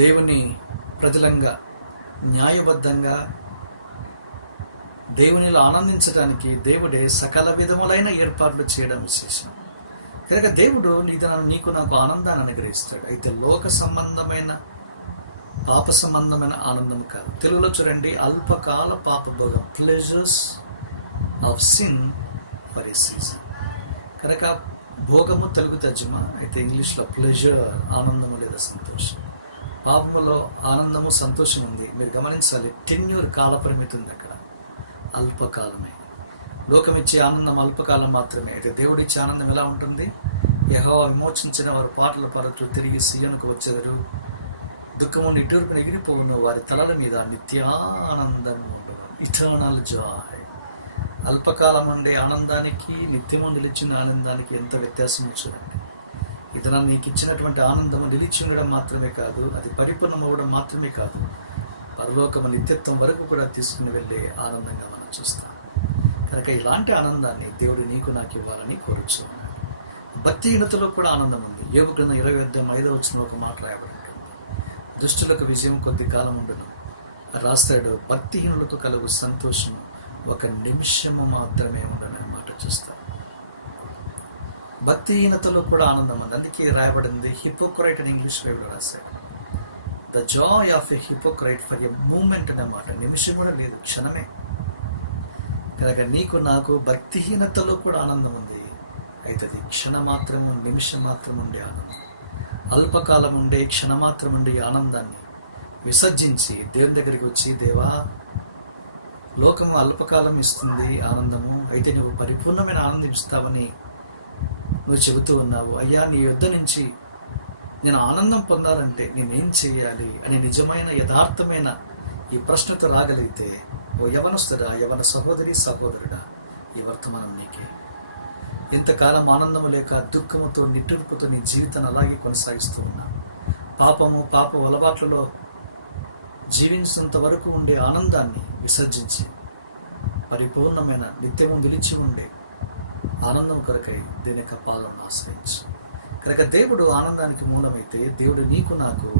దేవుని ప్రజలంగా న్యాయబద్ధంగా దేవునిలో ఆనందించడానికి దేవుడే సకల విధములైన ఏర్పాట్లు చేయడం విశేషం. కనుక దేవుడు నీకు నాకు ఆనందాన్ని అనుగ్రహిస్తాడు. అయితే లోక సంబంధమైన పాప సంబంధమైన ఆనందం కాదు. తెలుగులో చూడండి, అల్పకాల పాప భోగం, pleasures of sin for a season. కనుక భోగము తెలుగు తర్జుమా, అయితే ఇంగ్లీష్లో ప్లెజర్ ఆనందము లేదా సంతోషం. పాపములో ఆనందము సంతోషం ఉంది. మీరు గమనించాలి, టెన్యూర్ కాల పరిమితి ఉంది అక్కడ, అల్పకాలమే. లోకం ఇచ్చే ఆనందం అల్పకాలం మాత్రమే. అయితే దేవుడు ఇచ్చే ఆనందం ఎలా ఉంటుంది? యెహోవా విమోచించిన వారు పాటలు పాడుతూ తిరిగి సీయోనుకు వచ్చెదరు, దుఃఖము నిట్టూర్పున ఎగిరిపోవును, వారి తలల మీద నిత్యానందం ఉండదు. Eternal Joy. అల్పకాలం ఉండే ఆనందానికి, నిత్యము నిలిచిన ఆనందానికి ఎంత వ్యత్యాసం చూడండి. ఇది నీకు ఇచ్చినటువంటి ఆనందము నిలిచి ఉండడం మాత్రమే కాదు, అది పరిపూర్ణం అవ్వడం మాత్రమే కాదు, పరలోకము నిత్యత్వం వరకు కూడా తీసుకుని వెళ్ళే ఆనందంగా మనం చూస్తాం. కనుక ఇలాంటి ఆనందాన్ని దేవుడు నీకు నాకు ఇవ్వాలని కోరుచు ఉన్నాడు. భక్తిహీనతలో కూడా ఆనందం ఉంది. యోబు గ్రంథం 20:5 ఒక మాట రాయబడి ఉంటుంది, దుష్టులకు విజయం కొద్ది కాలం ఉండను రాస్తాడు, భక్తిహీనులకు కలుగు సంతోషము ఒక నిమిషము మాత్రమే ఉండని మాట చూస్తాం. భక్తిహీనతలో కూడా ఆనందం ఉంది. అందుకే రాయబడింది, హిపోక్రైట్ అని ఇంగ్లీష్ బైబిల్లో రాశాడు, the joy of a hypocrite for a moment అనే మాట. నిమిషం కూడా లేదు, క్షణమే. కనుక నీకు నాకు భక్తిహీనతలో కూడా ఆనందం ఉంది. అయితే అది క్షణమాత్రము, నిమిషం మాత్రం ఉండే ఆనందం. అల్పకాలం ఉండే క్షణమాత్రం ఉండే ఆనందాన్ని విసర్జించి దేవుని దగ్గరికి వచ్చి, దేవా, లోకము అల్పకాలం ఇస్తుంది ఆనందము, అయితే నువ్వు పరిపూర్ణమైన ఆనందం ఇస్తావని నువ్వు చెబుతూ ఉన్నావు. అయ్యా, నీ యుద్ధ నుంచి నేను ఆనందం పొందాలంటే నేనేం చేయాలి అని నిజమైన యథార్థమైన ఈ ప్రశ్నతో రాగలిగితే, ఓ యవనస్తుడా, యవన సహోదరి సహోదరుడా, ఈ వర్తమానం నీకే. ఇంతకాలం ఆనందము లేక దుఃఖముతో నిట్టూర్పుతో నీ జీవితాన్ని అలాగే కొనసాగిస్తూ ఉన్నా. పాప అలవాట్లలో జీవించినంత వరకు ఉండే ఆనందాన్ని విసర్జించి పరిపూర్ణమైన నిత్యము నిలిచి ఉండే ఆనందం కొరకై దీని యొక్క పాలనను ఆశ్రయించు. కనుక దేవుడు ఆనందానికి మూలమైతే, దేవుడు నీకు నాకు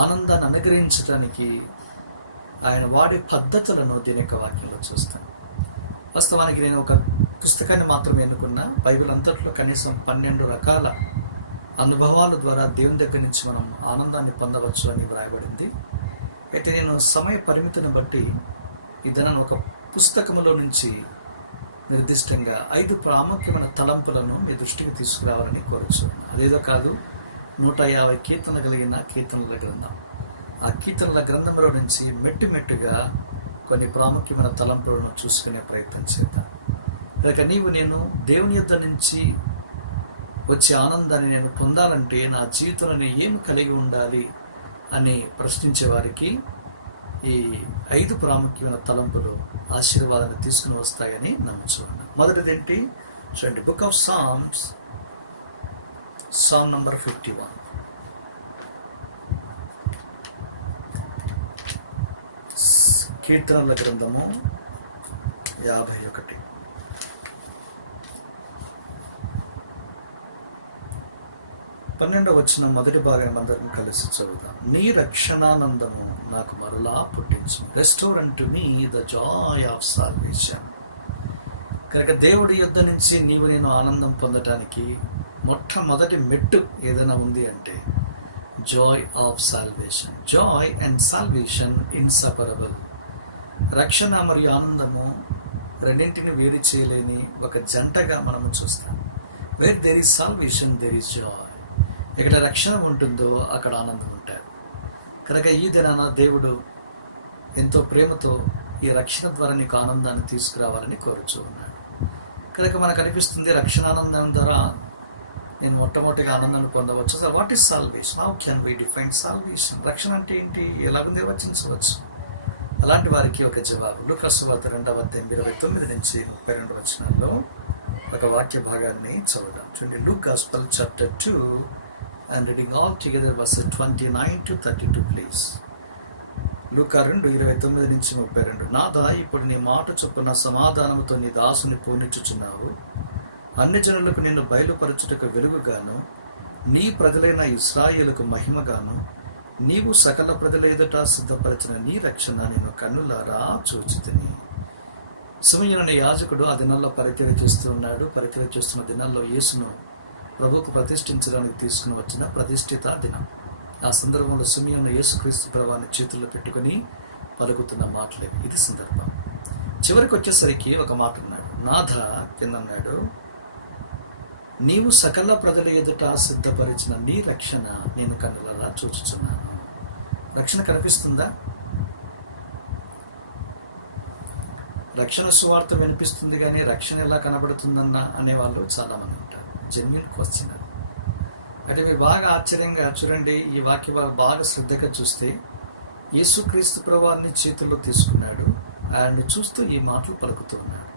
ఆనందాన్ని అనుగ్రహించడానికి ఆయన వాడే పద్ధతులను దీని యొక్క వాక్యంలో చూస్తాను. వాస్తవానికి నేను ఒక పుస్తకాన్ని మాత్రమే ఎన్నుకున్నా. బైబిల్ అంతట్లో కనీసం 12 రకాల అనుభవాల ద్వారా దేవుని దగ్గర నుంచి మనం ఆనందాన్ని పొందవచ్చు అని వ్రాయబడింది. అయితే నేను సమయ పరిమితిని బట్టి ఇదనను ఒక పుస్తకంలో నుంచి నిర్దిష్టంగా 5 ప్రాముఖ్యమైన తలంపులను మీ దృష్టికి తీసుకురావాలని కోరచ్చు. అదేదో కాదు, 150 కీర్తనలు కలిగిన కీర్తనల గ్రంథం. ఆ కీర్తనల గ్రంథంలో నుంచి మెట్టుగా కొన్ని ప్రాముఖ్యమైన తలంపులను చూసుకునే ప్రయత్నం చేద్దాం. లేక నేను దేవుని యొద్ద నుంచి వచ్చే ఆనందాన్ని నేను పొందాలంటే నా జీవితంలో నేను ఏమి కలిగి ఉండాలి అని ప్రశ్నించే వారికి ఈ 5 ప్రాముఖ్యమైన తలంపులు ఆశీర్వాదాన్ని తీసుకుని వస్తాయని నమ్ముచున్నాను. మొదటిదేంటి చూడండి, book of Psalms, Psalm number 51. కీర్తనల గ్రంథము 51. వచనం మొదటి భాగం అందరం కలిసి చదువుతాం. నీ రక్షణానందము నాకు మరలా పుట్టించు. Restore unto me the joy of salvation. కనుక దేవుడి యుద్ధ నుంచి నేను ఆనందం పొందటానికి మొట్టమొదటి మెట్టు ఏదైనా ఉంది అంటే Joy of salvation. Joy and salvation inseparable. రక్షణ మరియు ఆనందము రెండింటిని వేరు చేయలేని ఒక జంటగా మనము చూస్తాం. Where there is salvation there is joy. ఎక్కడ రక్షణ ఉంటుందో అక్కడ ఆనందం ఉంటారు. కనుక ఈ దినాన దేవుడు ఎంతో ప్రేమతో ఈ రక్షణ ద్వారా నీకు ఆనందాన్ని తీసుకురావాలని కోరుచూ ఉన్నాడు. కనుక మనకు అనిపిస్తుంది రక్షణానందం ద్వారా నేను మొట్టమొదటిగా ఆనందాన్ని పొందవచ్చు. So what is salvation? How can we define salvation? రక్షణ అంటే ఏంటి? ఎలాగ నిర్వచించవచ్చు? అలాంటి వారికి ఒక జవాబు లూకాసు సువార్త 2:29 నుంచి 32 వచనాల్లో ఒక వాక్య భాగాన్ని చదువుదాం. చూడండి, Luke gospel chapter 2 and reading all together verses 29 to 32 please. లూకా 2:29 నుంచి 32. నాదా, ఇప్పుడు నీ మాట చొప్పున సమాధానముతో నీ దాసుని పోనిచ్చుచున్నావు. అన్ని జనులకు నిన్ను బయలుపరచుటకు వెలుగుగాను, నీ ప్రజలైన ఇశ్రాయేలుకు మహిమగాను, నీవు సకల ప్రజల ఎదుట సిద్ధపరిచిన నీ రక్షణ నేను కన్నులారా చూచితిని. సిమెయోను యాజకుడు ఆ దినాల్లో పరిచర్య చేస్తూ ఉన్నాడు. పరిచర్య చేస్తున్న దినాల్లో యేసును ప్రభువుకు ప్రతిష్ఠించడానికి తీసుకుని వచ్చిన ప్రతిష్ఠిత దినం. ఆ సందర్భంలో సిమెయోను యేసుక్రీస్తు ప్రభువుని చేతుల్లో పెట్టుకుని పలుకుతున్న మాటలే. ఇది సందర్భం. చివరికి వచ్చేసరికి ఒక మాట అన్నాడు. నాథ కింద అన్నాడు, నీవు సకల ప్రజల ఎదుట సిద్ధపరిచిన నీ రక్షణ నేను కన్నులలా చూచుచున్నాను. రక్షణ కనిపిస్తుందా? రక్షణ సువార్త వినిపిస్తుంది కానీ రక్షణ ఎలా కనబడుతుందన్న అనేవాళ్ళు చాలామంది ఉంటారు. Genuine question. అంటే మీరు బాగా ఆశ్చర్యంగా చూడండి, ఈ వాక్య బాగా శ్రద్ధగా చూస్తే యేసుక్రీస్తు ప్రభువాన్ని చేతుల్లో తీసుకున్నాడు. ఆయన్ని చూస్తూ ఈ మాటలు పలుకుతూ ఉన్నాడు.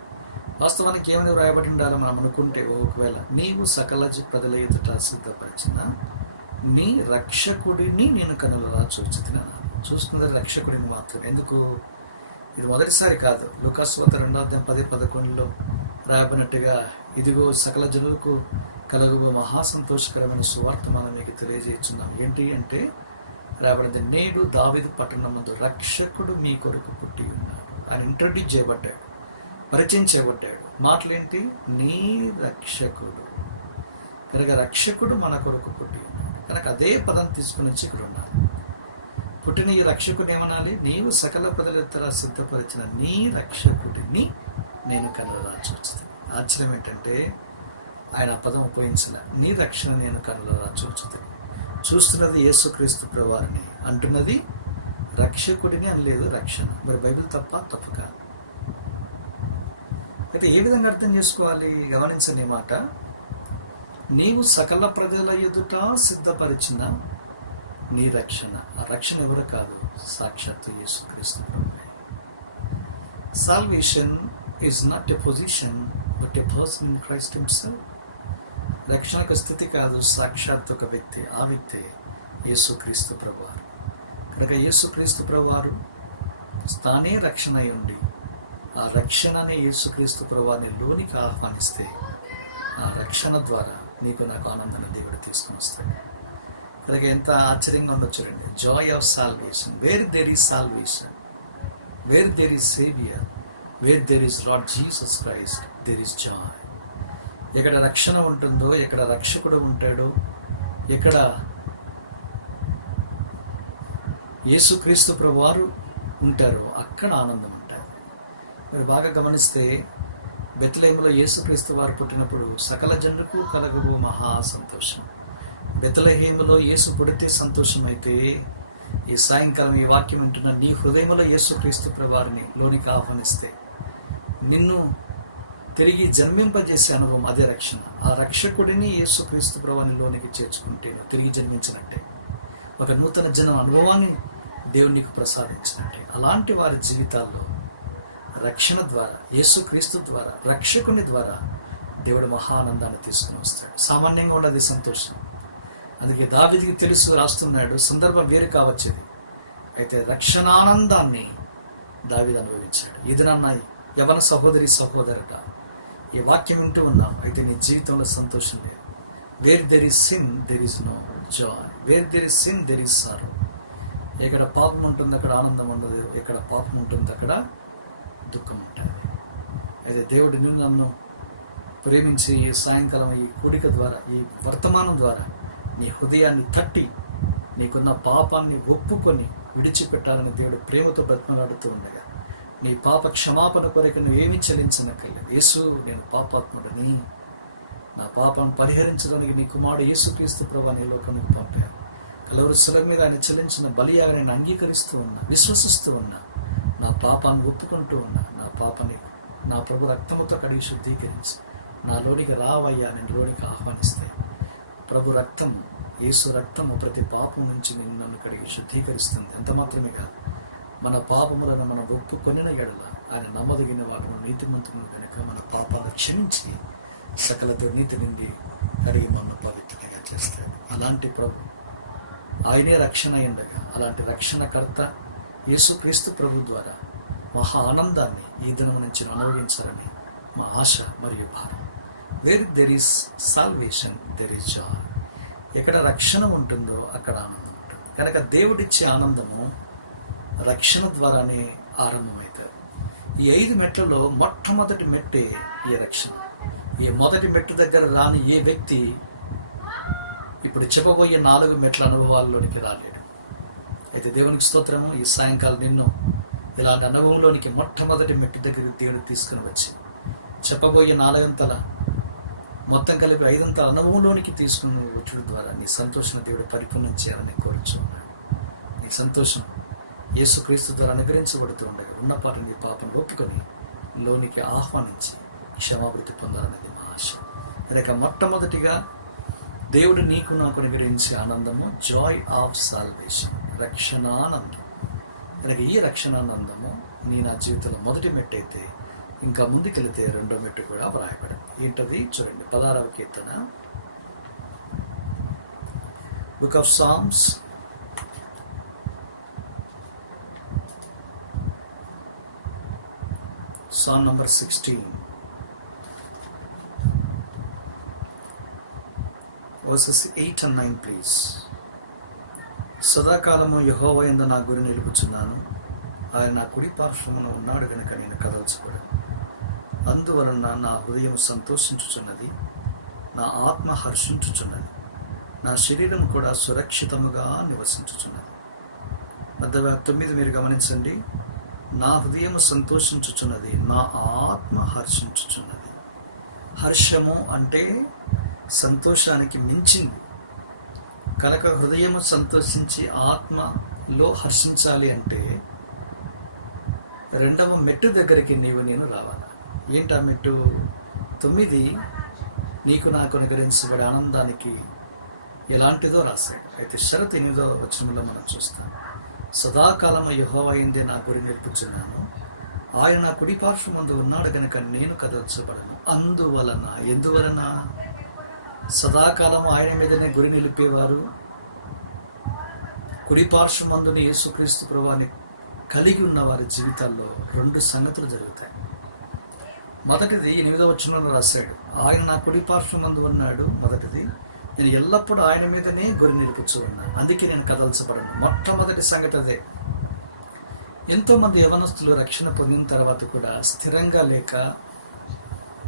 వాస్తవానికి ఏమైనా వ్రాయబడి ఉండాలో మనం అనుకుంటే, ఒకవేళ నీవు సకల ప్రజల ఎదుట సిద్ధపరిచిన నీ రక్షకుడిని నేను కనులలా చూచుతున్నాను. చూస్తున్నది రక్షకుడిని మాత్రం. ఎందుకు? ఇది మొదటిసారి కాదు. లూకాసు సువార్త 2:10-11 రాయబడినట్టుగా, ఇదిగో సకల జనులకు కలుగు మహాసంతోషకరమైన సువార్త మనం మీకు తెలియజేస్తున్నాం. ఏంటి అంటే రాయబడింది, నేడు దావీదు పట్టణమందు రక్షకుడు మీ కొరకు పుట్టి ఉన్నాడు. ఆయన ఇంట్రడ్యూస్ చేయబడ్డాడు, పరిచయం చేయబడ్డాడు. మాటలేంటి? నీ రక్షకుడు. కనుక రక్షకుడు మన కొరకు పుట్టి ఉన్నాడు. కనుక అదే పదం తీసుకుని వచ్చి ఇక్కడ ఉన్నాడు. పుట్టిన ఈ రక్షకుడు ఏమనాలి? నీవు సకల ప్రజల సిద్ధపరిచిన నీ రక్షకుడిని నేను కనులలా చూచుతాను. ఆశ్చర్యం ఏంటంటే ఆయన ఆ పదం ఉపయోగించిన నీ రక్షణ నేను కనులలా చూచుతాను. చూస్తున్నది యేసుక్రీస్తు ప్రభువారిని, అంటున్నది రక్షకుడిని అనలేదు, రక్షణ. మరి బైబిల్ తప్పు కాదు. అయితే ఏ విధంగా అర్థం చేసుకోవాలి? గమనించని మాట, నీవు సకల ప్రజల ఎదుట సిద్ధపరిచిన నీ రక్షణ. ఆ రక్షణ ఎవరు కాదు, సాక్షాత్తు యేసుక్రీస్తు ప్రభువే. Salvation is not a position but a person in Christ himself. రక్షణ ఒక స్థితి కాదు, సాక్షాత్ ఒక వ్యక్తి. ఆ వ్యక్తే యేసుక్రీస్తు ప్రభువారు. కనుక యేసుక్రీస్తు ప్రభువారు తానే రక్షణ అయి ఉండి ఆ రక్షణని యేసుక్రీస్తు ప్రభువారిని లోనికి ఆహ్వానిస్తే ఆ రక్షణ ద్వారా నీకు నాకు ఆనందాన్ని దేవుడు తీసుకుని వస్తాడు. కనుక ఎంత ఆశ్చర్యంగా ఉండొచ్చు రండి. Joy of salvation. Where there is salvation, where there is saviour, where there is Lord Jesus Christ, there is joy. ఎక్కడ రక్షణ ఉంటుందో, ఎక్కడ రక్షకుడు ఉంటాడో, ఎక్కడ యేసుక్రీస్తు ప్రభువారు ఉంటారో అక్కడ ఆనందం ఉంటుంది. మీరు బాగా గమనిస్తే బెత్లెహేములో యేసుక్రీస్తు వారు పుట్టినప్పుడు సకల జనులకు కలుగు మహా సంతోషం. బెత్లెహేములో యేసు పుడితే సంతోషమైతే, ఈ సాయంకాలం ఈ వాక్యం వింటున్న నీ హృదయంలో యేసుక్రీస్తు ప్రభువారిని లోనికి ఆహ్వానిస్తే నిన్ను తిరిగి జన్మింపజేసే అనుభవం, అదే రక్షణ. ఆ రక్షకుడిని యేసుక్రీస్తు ప్రభువారిని లోనికి చేర్చుకుంటే నువ్వు తిరిగి జన్మించినట్టే, ఒక నూతన జన్మ అనుభవాన్ని దేవుడు నీకు ప్రసాదించినట్టే. అలాంటి వారి జీవితాల్లో రక్షణ ద్వారా, యేసుక్రీస్తు ద్వారా, రక్షకుని ద్వారా దేవుడు మహానందాన్ని తీసుకుని వస్తాడు. సామాన్యంగా ఉండదు సంతోషం. అందుకే దావీదుకి తెలుసు, రాస్తున్నాడు, సందర్భం వేరు కావచ్చేది, అయితే రక్షణానందాన్ని దావీదు అనుభవించాడు. ఇది నన్న యవన సహోదరి సహోదరుడా, ఈ వాక్యం వింటూ ఉన్నాం, అయితే నీ జీవితంలో సంతోషం లేదు. Where there is sin there is no joy, where there is sin there is sorrow. ఎక్కడ పాపం ఉంటుంది అక్కడ ఆనందం ఉండదు, ఎక్కడ పాపం ఉంటుంది అక్కడ దుఃఖం ఉంటుంది. అయితే దేవుడు నిన్ను నన్ను ప్రేమించి ఈ సాయంకాలం ఈ కూడిక ద్వారా, ఈ వర్తమానం ద్వారా నీ హృదయాన్ని తట్టి నీకున్న పాపాన్ని ఒప్పుకొని విడిచిపెట్టాలని దేవుడు ప్రేమతో బ్రతిమలాడుతూ ఉండగా, నీ పాప క్షమాపణ కొరకు నువ్వు ఏమీ చెల్లించనక్కర్లేదు. యేసు, నేను పాపాత్ముడిని, నా పాపం పరిహరించడానికి నీ కుమారుడు యేసుక్రీస్తు ప్రభువుని ఈ లోకానికి పంపారు. కలవరి శిలువ మీద ఆయన చెల్లించిన బలియాగా నేను అంగీకరిస్తూ ఉన్నా, విశ్వసిస్తూ ఉన్నా, నా పాపాన్ని ఒప్పుకుంటూ ఉన్నా. నా పాపాన్ని నా ప్రభు రక్తముతో కడిగి శుద్ధీకరించి నాలోనికి రావయ్యా, నేను లోనికి ఆహ్వానిస్తే ప్రభు రక్తము, యేసు రక్తము ప్రతి పాపం నుంచి నన్ను కడిగి శుద్ధీకరిస్తుంది. ఎంత మాత్రమే కాదు, మన పాపములను మనం ఒప్పుకొనిన ఎడల ఆయన నమ్మదగిన వాటిని నీతిమంతులను కనుక మన పాపాలను క్షమించి సకల దుర్నీతి నుండి కడిగి మన పవిత్రంగా చేస్తాడు. అలాంటి ప్రభు, ఆయనే రక్షణ ఉండగా, అలాంటి రక్షణకర్త యేసుక్రీస్తు ప్రభు ద్వారా మహా ఆనందాన్ని ఈ దినం నుంచి అనుభవించాలని మా ఆశ మరియు భారం. Wear there is salvation there is joy. ఎక్కడ రక్షణ ఉంటుందో అక్కడ ఆనందం ఉంటుంది. కనుక దేవుడిచ్చే ఆనందము రక్షణ ద్వారానే ఆరంభమవుతారు. ఈ 5 మెట్లలో మొట్టమొదటి మెట్టే ఈ రక్షణ. ఈ మొదటి మెట్టు దగ్గర రాని ఏ వ్యక్తి ఇప్పుడు చెప్పబోయే 4 మెట్ల అనుభవాల్లోనికి రాలేడు. అయితే దేవునికి స్తోత్రము, ఈ సాయంకాలం నిన్ను ఇలాంటి అనుభవంలోనికి మొట్టమొదటి మెట్టు దగ్గరికి దేవుడు తీసుకుని వచ్చి చెప్పబోయే 4 అంతల మొత్తం కలిపి 5 అంతల అనుభవంలోనికి తీసుకుని వచ్చడం ద్వారా నీ సంతోషం దేవుడు పరిపూర్ణం చేయాలని కోరుచున్నాడు. నీ సంతోషం యేసుక్రీస్తు ద్వారా అనుగ్రహించబడుతూ ఉండగా ఉన్నపాటు నీ పాపను ఒప్పుకొని లోనికి ఆహ్వానించి క్షమావృతి పొందాలన్నది మా ఆశ. కనుక మొట్టమొదటిగా దేవుడు నీకు నాకు అనుగ్రహించే ఆనందము జాయ్ ఆఫ్ సాల్వేషన్, రక్షణానందం. కనుక ఈ రక్షణానందము నా జీవితంలో మొదటి మెట్టు అయితే, ఇంకా ముందుకెళితే 2వ మెట్టు కూడా వ్రాయబడింది. ఏంటది చూడండి, 16వ కీర్తన, book of Psalms, Psalm number 16, verses 8 and 9 please. సదాకాలము యెహోవా యందు నా గురి నిలుపుచున్నాను, ఆయన నా కుడి పార్శ్వమున ఉన్నాడు గనుక నేను కదల్చబడను. అందువలన నా హృదయం సంతోషించుచున్నది, నా ఆత్మ హర్షించుచున్నది, నా శరీరం కూడా సురక్షితముగా నివసించుచున్నది. 9 మీరు గమనించండి, నా హృదయం సంతోషించుచున్నది, నా ఆత్మ హర్షించుచున్నది. హర్షము అంటే సంతోషానికి మించింది. కనుక హృదయము సంతోషించి ఆత్మలో హర్షించాలి అంటే 2వ మెట్టు దగ్గరికి నేను రావాలి. ఏంటి ఆ మెట్టు? 9 నీకు నాకు అనుగ్రహించబడే ఆనందానికి ఎలాంటిదో రాశాడు. అయితే షరతు 8వ వచనంలో మనం చూస్తాం, సదాకాలము యెహోవా యందే నా గురి నిలుపుచున్నాను, ఆయన నా కుడి పార్శ్వమందు ఉన్నాడు గనుక నేను కదల్చబడను. అందువలన, ఎందువలన? సదాకాలము ఆయన మీదనే గురి నిలిపేవారు కుడి పార్శ్వమందుని యేసుక్రీస్తు ప్రభువుని కలిగి ఉన్న వారి జీవితాల్లో 2 సంగతులు జరుగుతాయి. మొదటిది 8వ వచనంలో రాశాడు, ఆయన నా కుడి పార్శ్వమందు ఉన్నాడు. మొదటిది, నేను ఎల్లప్పుడూ ఆయన మీదనే గురి నిలుపుచూ ఉన్నాను, అందుకే నేను కదల్చబడను. మొట్టమొదటి సంగతి అదే. ఎంతోమంది యవనస్తులు రక్షణ పొందిన తర్వాత కూడా స్థిరంగా లేక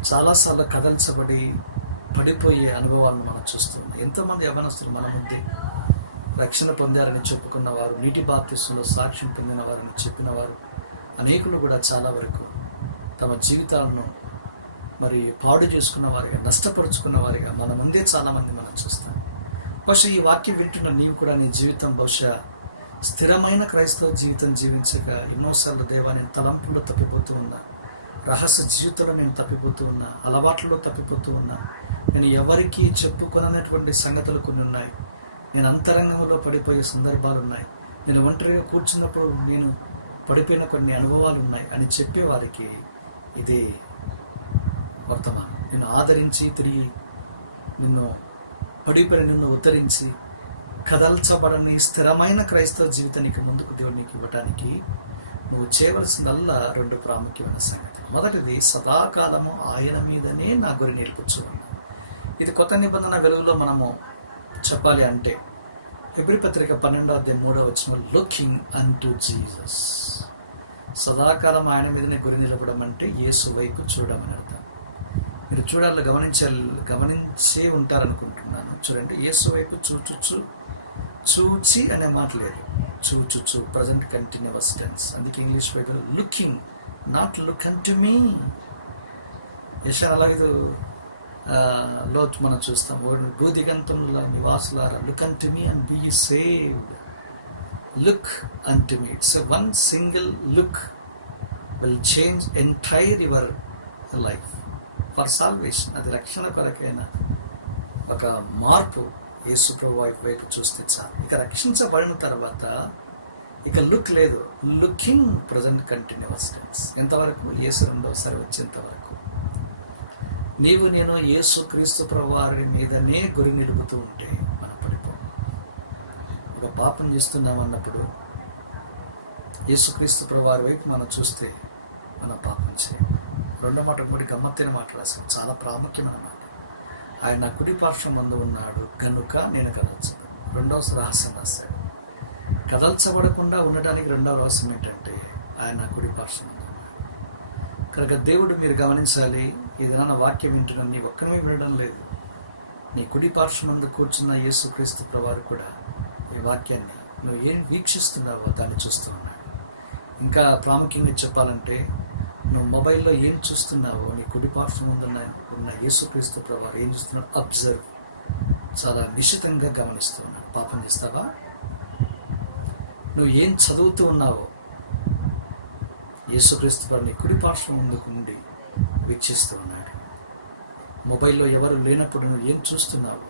చాలాసార్లు కదల్చబడి పడిపోయే అనుభవాలను మనం చూస్తున్నాం. ఎంతోమంది యవనస్తులు మన ముందే రక్షణ పొందారని చెప్పుకున్న వారు, నీటి బాప్తిస్మంలో సాక్ష్యం పొందిన వారని చెప్పిన వారు అనేకులు కూడా చాలా వరకు తమ జీవితాలను మరి పాడు చేసుకున్న వారిగా, నష్టపరుచుకున్న వారిగా మన ముందే చాలామంది మనం చూస్తాం. బహుశా ఈ వాక్యం వింటున్న నీవు కూడా నీ జీవితం బహుశా స్థిరమైన క్రైస్తవ జీవితం జీవించక ఎన్నోసార్లు దేవా నేను తలంపుల్లో తప్పిపోతూ ఉన్నా, రహస్య జీవితంలో నేను తప్పిపోతూ ఉన్నా, అలవాట్లలో తప్పిపోతూ ఉన్నా, నేను ఎవరికి చెప్పుకొనటువంటి సంగతులు కొన్ని ఉన్నాయి, నేను అంతరంగంలో పడిపోయే సందర్భాలు ఉన్నాయి, నేను ఒంటరిగా కూర్చున్నప్పుడు నేను పడిపోయిన కొన్ని అనుభవాలు ఉన్నాయి అని చెప్పే వారికి ఇది వర్తమానం. నిన్ను ఆదరించి తిరిగి నిన్ను పడిపోయిన నిన్ను ఉద్ధరించి కదల్చబడని స్థిరమైన క్రైస్తవ జీవితానికి ముందుకు దేవుడు నీకు ఇవ్వటానికి నువ్వు చేయవలసిందల్లా 2 ప్రాముఖ్యమైన సంగతి. మొదటిది, సదాకాలము ఆయన మీదనే నా గురి నిలుపుచు ఉన్నా. ఇది కొత్త నిబంధన వెలుగులో మనము చెప్పాలి అంటే హెబ్రీ పత్రిక 12:3 లుకింగ్ అన్టు జీసస్. సదాకాలం ఆయన మీదనే గురి నిలబడడం అంటే యేసు వైపు చూడమని అర్థం. మీరు చూడాలి, గమనించే ఉంటారనుకుంటున్నాను. చూడండి, యేసు వైపు చూచి అనే మాట లేదు, చూచుచు ప్రజెంట్ కంటిన్యూస్ టెన్స్. అందుకే English Bible looking, not look unto me. యెషయా 45లో మనం చూస్తాం, భూదిగంతంలో నివాసులారా look unto me and be saved. Look unto me. It's one single look will change entire your life for salvation. అది రక్షణ కొరకైన ఒక మార్పు యేసు ప్రభు వైపు చూస్తే చాలు. ఇక రక్షించబడిన తర్వాత ఇక లుక్ లేదు, లుకింగ్ ప్రజెంట్ కంటిన్యూస్ టెన్స్. ఎంతవరకు? యేసు రెండవసారి వచ్చేంత వరకు నీవు నేను యేసు క్రీస్తు ప్రభు వారి మీదనే గురి నిలుపుతూ ఉంటే మనం పడిపో. ఒక పాపం చేస్తున్నాం అన్నప్పుడు యేసు క్రీస్తు ప్రభు వారి వైపు మనం చూస్తే మనం పాపం చేయం. రెండో మాట కూడా గమ్మత్తైన మాట రాశాం, చాలా ప్రాముఖ్యమైన మాట. ఆయన కుడి పార్శ్వం ముందు ఉన్నాడు గనుక నేను కదల్చదు. రెండవ రహస్యం రాశాడు. కదల్చబడకుండా ఉండడానికి రెండవ రహస్యం ఏంటంటే ఆయన కుడి పార్శ్వం ముందు ఉన్నాడు కనుక దేవుడు, మీరు గమనించాలి, ఏదైనా వాక్యం వింటున్నా నీ ఒక్కనే వినడం లేదు, నీ కుడి పార్శ్వం ముందు కూర్చున్న యేసుక్రీస్తు ప్రభువారు కూడా ఈ వాక్యాన్ని నువ్వు ఏం వీక్షిస్తున్నావో దాన్ని చూస్తూ ఉన్నాడు. ఇంకా ప్రాముఖ్యంగా చెప్పాలంటే నువ్వు మొబైల్లో ఏం చూస్తున్నావో నీ కుడి పార్శ్వం ఉన్న యేసుక్రీస్తు ప్రభువారు ఏం చూస్తున్నాడు అబ్జర్వ్, చాలా నిశ్చితంగా గమనిస్తూ ఉన్నాడు. పాపం చేస్తావా? నువ్వు ఏం చదువుతూ ఉన్నావో యేసుక్రీస్తు ప్రభు నీ కుడి పార్శ్వం ముందుకు నుండి వీక్షిస్తూ ఉన్నాడు. మొబైల్లో ఎవరు లేనప్పుడు నువ్వు ఏం చూస్తున్నావో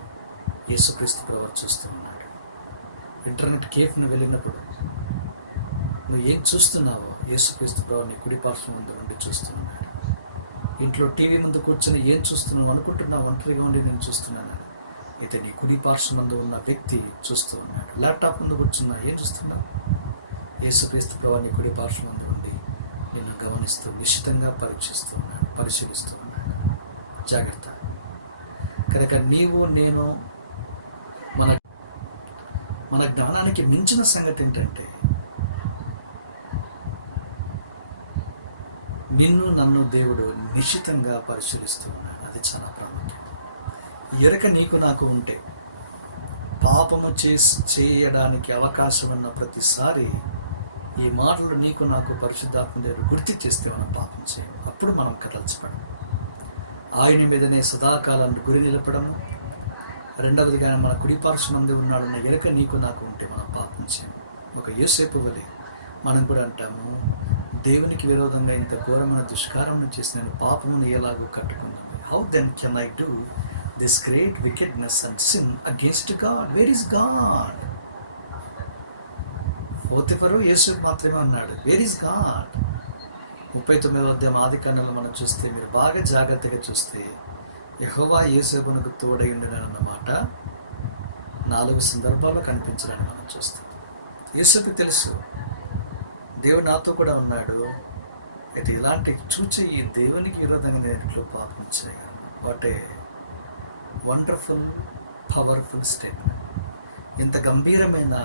యేసుక్రీస్తు ప్రభువారు చూస్తూ ఉన్నాడు. ఇంటర్నెట్ కేఫ్ను వెళ్ళినప్పుడు నువ్వు ఏం చూస్తున్నావో యేసుక్రీస్తు ప్రభు నీ కుడి పార్శ్వం ముందు నుండి చూస్తూ ఉన్నాడు. ఇంట్లో టీవీ ముందు కూర్చొని ఏం చూస్తున్నావు అనుకుంటున్నావు, ఒంటరిగా ఉండి నేను చూస్తున్నాను, అయితే నీ కుడి పార్శ్వం ముందు ఉన్న వ్యక్తి చూస్తూ ఉన్నాడు. ల్యాప్టాప్ ముందు కూర్చున్నా ఏం చూస్తున్నావు? యేసుక్రీస్తు ప్రభు నీ కుడి పార్శ్వం ముందు నుండి నిన్ను గమనిస్తూ నిశ్చితంగా పరిశీలిస్తూ ఉన్నాడు. జాగ్రత్త. కనుక నీవు నేను మన జ్ఞానానికి మించిన సంగతి ఏంటంటే నిన్ను నన్ను దేవుడు నిశ్చితంగా పరిశీలిస్తూ ఉన్నాడు. అది చాలా ప్రాముఖ్యం. ఎరక నీకు నాకు ఉంటే పాపము చేయడానికి అవకాశం ఉన్న ప్రతిసారి ఈ మాటలు నీకు నాకు పరిశుద్ధాత్మ దేవుడు గుర్తు చేస్తే మనం పాపం చేయం. అప్పుడు మనం కదల్చబడం, ఆయన మీదనే సదాకాలాన్ని గురి నిలపడము. రెండవదిగా మన కుడి పార్శ్వమందు ఉన్నాడన్న ఎరక నీకు నాకు ఉంటే మనం పాపం చేయం. ఒక యోసేపు వలె మనం కూడా అంటాము, దేవునికి విరోధంగా ఇంత ఘోరమైన దుష్కారం చేసి నేను పాపమును ఎలాగో కట్టుకున్నాను. How then can I do this great wickedness and sin against God? Where is God? Potiphar యేసుకు మాత్రమే అన్నాడు, వేర్ ఇస్ గాడ్? 39వ అధ్యాయం ఆదికాండంలో మనం చూస్తే, మీరు బాగా జాగ్రత్తగా చూస్తే, యెహోవా యోసేపునకు తోడై ఉండనన్న మాట 4 సందర్భాల్లో కనిపించడానికి మనం చూస్తాం. యోసేపుకు తెలుసు దేవుడు నాతో కూడా ఉన్నాడు, అయితే ఇలాంటి చూచి ఈ దేవునికి విరోధంగా నేను ఇంట్లో పాపం చేయగలను. What a wonderful powerful statement. ఇంత గంభీరమైన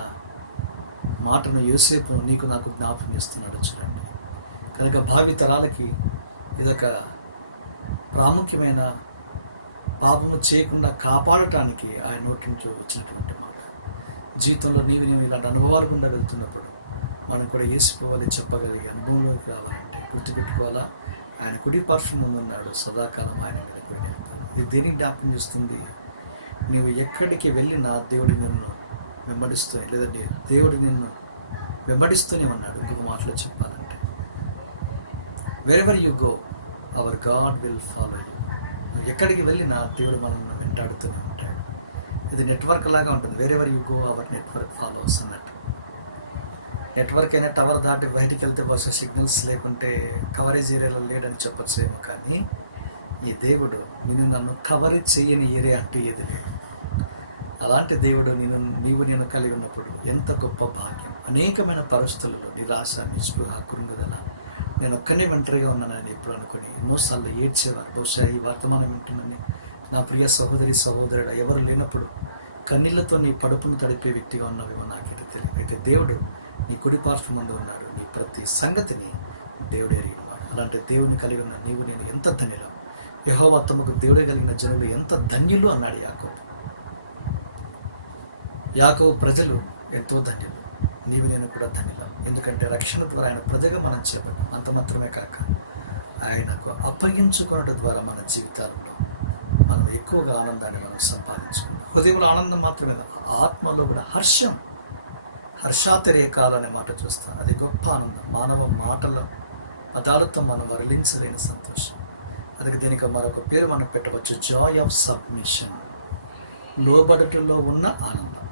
మాటను యోసేపు నీకు నాకు జ్ఞాపకం చేస్తున్నాడు చూడండి. కనుక భావి తరాలకి ఇదొక ప్రాముఖ్యమైన పాపము చేయకుండా కాపాడటానికి ఆయన నోటి నుంచి వచ్చినటువంటి మాట. జీవితంలో నీవు ఇలాంటి అనుభవాలు గుండా వెళ్తున్నప్పుడు మనం కూడా యేసుపోవాలి చెప్పగలిగే అనుభవంలోకి రావాలంటే గుర్తుపెట్టుకోవాలా, ఆయన కుడి పార్శ్వం ముందు ఉన్నాడు, సదాకాలం ఆయన మీద కూడా నిలుపుతాడు. ఇది దేనికి జ్ఞాపకం చేస్తుంది? నీవు ఎక్కడికి వెళ్ళినా దేవుడు నిన్ను వెంబడిస్తూనే, లేదంటే దేవుడు నిన్ను వెంబడిస్తూనే ఉన్నాడు. ఇంకొక మాటలో చెప్పాలంటే, wherever you go our God will follow you. నువ్వు ఎక్కడికి వెళ్ళినా దేవుడు మనల్ని వెంటాడుతూనే ఉంటాడు. ఇది నెట్వర్క్ లాగా ఉంటుంది. Wherever you go our network follows అన్నట్టు. నెట్వర్క్ అయినా టవర్ దాటి బయటికి వెళ్తే బస్సు సిగ్నల్స్ లేకుంటే కవరేజ్ ఏరియాలో లేడని చెప్పచ్చేమో, కానీ ఈ దేవుడు నన్ను కవరేజ్ చేయని ఏరియా అంటూ ఏది లేదు. అలాంటి దేవుడు నీవు నేను కలిగి ఉన్నప్పుడు ఎంత గొప్ప భాగ్యం. అనేకమైన పరిస్థితులలో నిరాశ, నిస్పృహ, కృంగుదల, నేను ఒక్కనే ఒంటరిగా ఉన్నానని ఎప్పుడు అనుకుని ఎన్నోసార్లు ఏడ్చేవారు. బహుశా ఈ వర్తమానం వింటున్నని నా ప్రియ సహోదరుడు ఎవరు లేనప్పుడు కన్నీళ్లతో నీ పడుపును తడిపే వ్యక్తిగా ఉన్నావేమో నాకైతే తెలియదు. అయితే దేవుడు నీ కుడి పార్శ్వం ముందు ఉన్నాడు. నీ ప్రతి సంగతిని దేవుడు ఎరిగినవాడు. అలాంటి దేవుని కలిగి ఉన్న నీవు నేను ఎంత ధన్యులం. యెహోవా తమకు దేవుడే కలిగిన జనులు ఎంత ధన్యులు అన్నాడు యాకోబు ప్రజలు ఎంతో ధన్యులు. నీవు నేను కూడా ధన్యులం. ఎందుకంటే రక్షణ ద్వారా ఆయన ప్రజగా మనం చేపట్టాం. అంత మాత్రమే కాక ఆయనకు అప్పగించుకోవడం ద్వారా మన జీవితాలలో మనం ఎక్కువగా ఆనందాన్ని మనం సంపాదించుకున్నాం. హృదయంలో ఆనందం మాత్రమే, ఆత్మలో కూడా హర్షాతిరేకాలు అనే మాట చూస్తాం. అది గొప్ప ఆనందం. మానవ మాటల పదాలతో మనం వర్ణించలేని సంతోషం. అందుకే దీనికి మరొక పేరు మనం పెట్టవచ్చు, జాయ్ ఆఫ్ సబ్మిషన్. లోబడుటలో ఉన్న ఆనందం.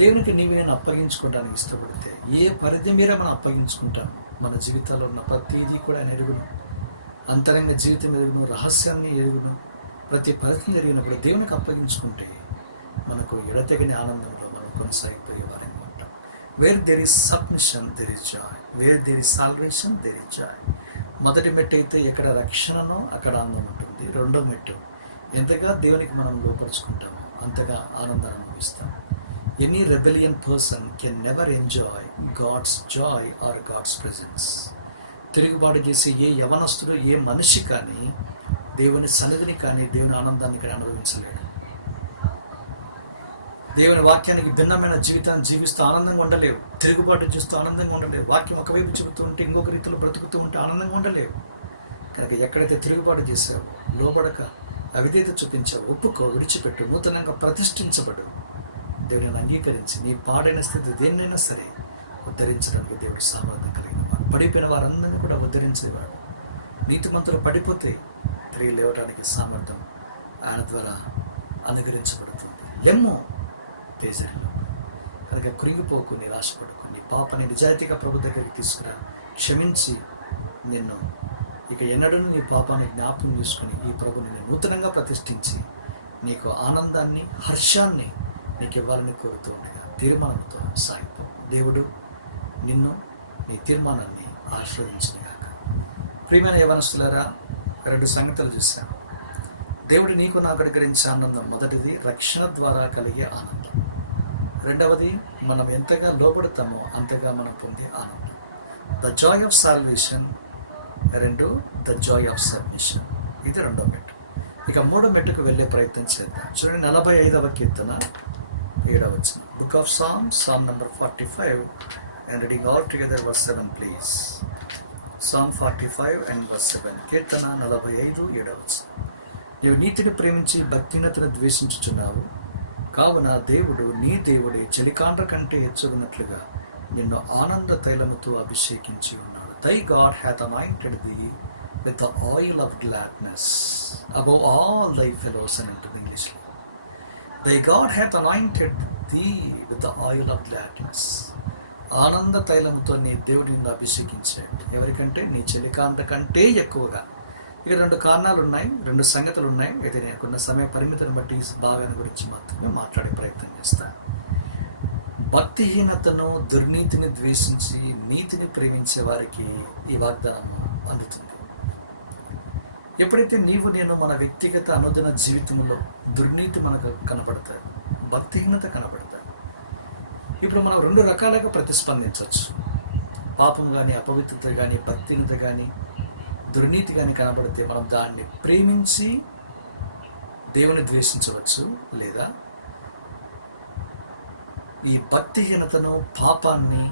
దేవునికి నీవు నేను అప్పగించుకోవడానికి ఇష్టపడితే ఏ పరిధి మీరే మనం అప్పగించుకుంటాం. మన జీవితాల్లో ఉన్న ప్రతిదీ కూడా ఆయన ఎరుగును. అంతరంగ జీవితం ఎరుగును, రహస్యాన్ని ఎరుగును. ప్రతి పరిస్థితి జరిగినప్పుడు దేవునికి అప్పగించుకుంటే మనకు ఎడతెగని ఆనందంలో మనం కొనసాగిపోయేవారనమాట. Where there is submission there is joy, where there is salvation there is joy. మొదటి మెట్టు అయితే ఎక్కడ రక్షణనో అక్కడ ఆనందం ఉంటుంది. రెండో మెట్టు ఎంతగా దేవునికి మనం లోపరుచుకుంటామో అంతగా ఆనందాన్ని అనుభవిస్తాం. Any rebellion person can never enjoy God's joy or God's presence. తిరుగుబాటు చేసే ఏ యవనస్తుడు, ఏ మనిషి కానీ దేవుని సన్నిధిని కానీ దేవుని ఆనందాన్ని కానీ అనుభవించలేడు. దేవుని వాక్యానికి భిన్నమైన జీవితాన్ని జీవిస్తూ ఆనందంగా ఉండలేవు. తిరుగుబాటు చేస్తూ ఆనందంగా ఉండలేవు. వాక్యం ఒకవైపు చెబుతూ ఉంటే ఇంకొక రీతిలో బ్రతుకుతూ ఉంటే ఆనందంగా ఉండలేవు. కనుక ఎక్కడైతే తిరుగుబాటు చేసావు, లోబడక అవిధేయత చూపించావు, ఒప్పుకో, విడిచిపెట్టు, నూతనంగా ప్రతిష్ఠించబడు, దేవుని అంగీకరించి నీ పాడైన స్థితి దేన్నైనా సరే ఉద్ధరించడానికి దేవుడు సామర్థ్యం కలిగిన వాడు. పడిపోయిన వారందరినీ కూడా ఉద్ధరించేవాడు. నీతిమంతులు పడిపోతే తిరిగి లేవడానికి సామర్థ్యం ఆయన ద్వారా అనుగ్రహించబడుతుంది. లెమ్మో తేజరిలో. కనుక కృంగిపోకు, నిరాశపడుకు. నీ పాపని నిజాయితీగా ప్రభు దగ్గరికి తీసుకురా, క్షమించి నిన్ను ఇక ఎన్నడూ నీ పాపాన్ని జ్ఞాపకం చేసుకుని ఈ ప్రభుని నేను నూతనంగా ప్రతిష్ఠించి నీకు ఆనందాన్ని, హర్షాన్ని నీకు ఇవ్వాలని కోరుతూ ఉండగా తీర్మానంతో సాగిపో. దేవుడు నిన్ను, నీ తీర్మానాన్ని ఆశీర్వదించినగాక. ప్రియమైన యవనస్తులారా, రెండు సంగతులు చూశాను. దేవుడు నీకు నాకు అనుగ్రహించే ఆనందం. మొదటిది రక్షణ ద్వారా కలిగే ఆనందం. రెండవది మనం ఎంతగా లోబడతామో అంతగా మనం పొందే ఆనందం. The joy of salvation. రెండు, ద జాయ్ ఆఫ్ సబ్మిషన్. ఇది రెండో మెట్టు. ఇక మూడో మెట్టుకు వెళ్ళే ప్రయత్నం చేద్దాం. చూడండి, 45వ కీర్తన 7వ వచనం. Book of Psalms, Psalm number 45 and reading all together verse 7 please. Psalm 45 and verse 7. కీర్తన 45 7వ వచనం. నీవు నీతిని ప్రేమించి భక్తిహీనతను ద్వేషించుచున్నావు, కావున దేవుడు నీ దేవుడే చలికాండ్ర కంటే హెచ్చుకున్నట్లుగా నిన్ను ఆనంద తైలముతో అభిషేకించి ఉన్నాడు. Thy God hath anointed thee with the oil of gladness above all thy fellows. And into English, Thy God hath anointed thee with the oil of gladness. ఆనంద తైలముతో నీ దేవుడు నిన్ను అభిషేకించాడు. ఎవరికంటే? నీ చలికాండ్ర కంటే ఎక్కువగా. ఇక రెండు కారణాలు ఉన్నాయి, రెండు సంగతులు ఉన్నాయి. అయితే నేనుకున్న సమయ పరిమితిని బట్టి ఈ భాగాన్ని గురించి మాత్రమే మాట్లాడే ప్రయత్నం చేస్తాను. భక్తిహీనతను, దుర్నీతిని ద్వేషించి నీతిని ప్రేమించే వారికి ఈ వాగ్దానము అందుతుంది. ఎప్పుడైతే నీవు నేను మన వ్యక్తిగత అనుదిన జీవితంలో దుర్నీతి మనకు కనపడతాయి, భక్తిహీనత కనపడతాయి. ఇప్పుడు మనం రెండు రకాలుగా ప్రతిస్పందించవచ్చు. పాపం కానీ, అపవిత్రత కానీ, భక్తిహీనత కానీ, దుర్నీతి కానీ కనబడితే మనం దాన్ని ప్రేమించి దేవుని ద్వేషించవచ్చు, లేదా ఈ భక్తిహీనతను, పాపాన్ని,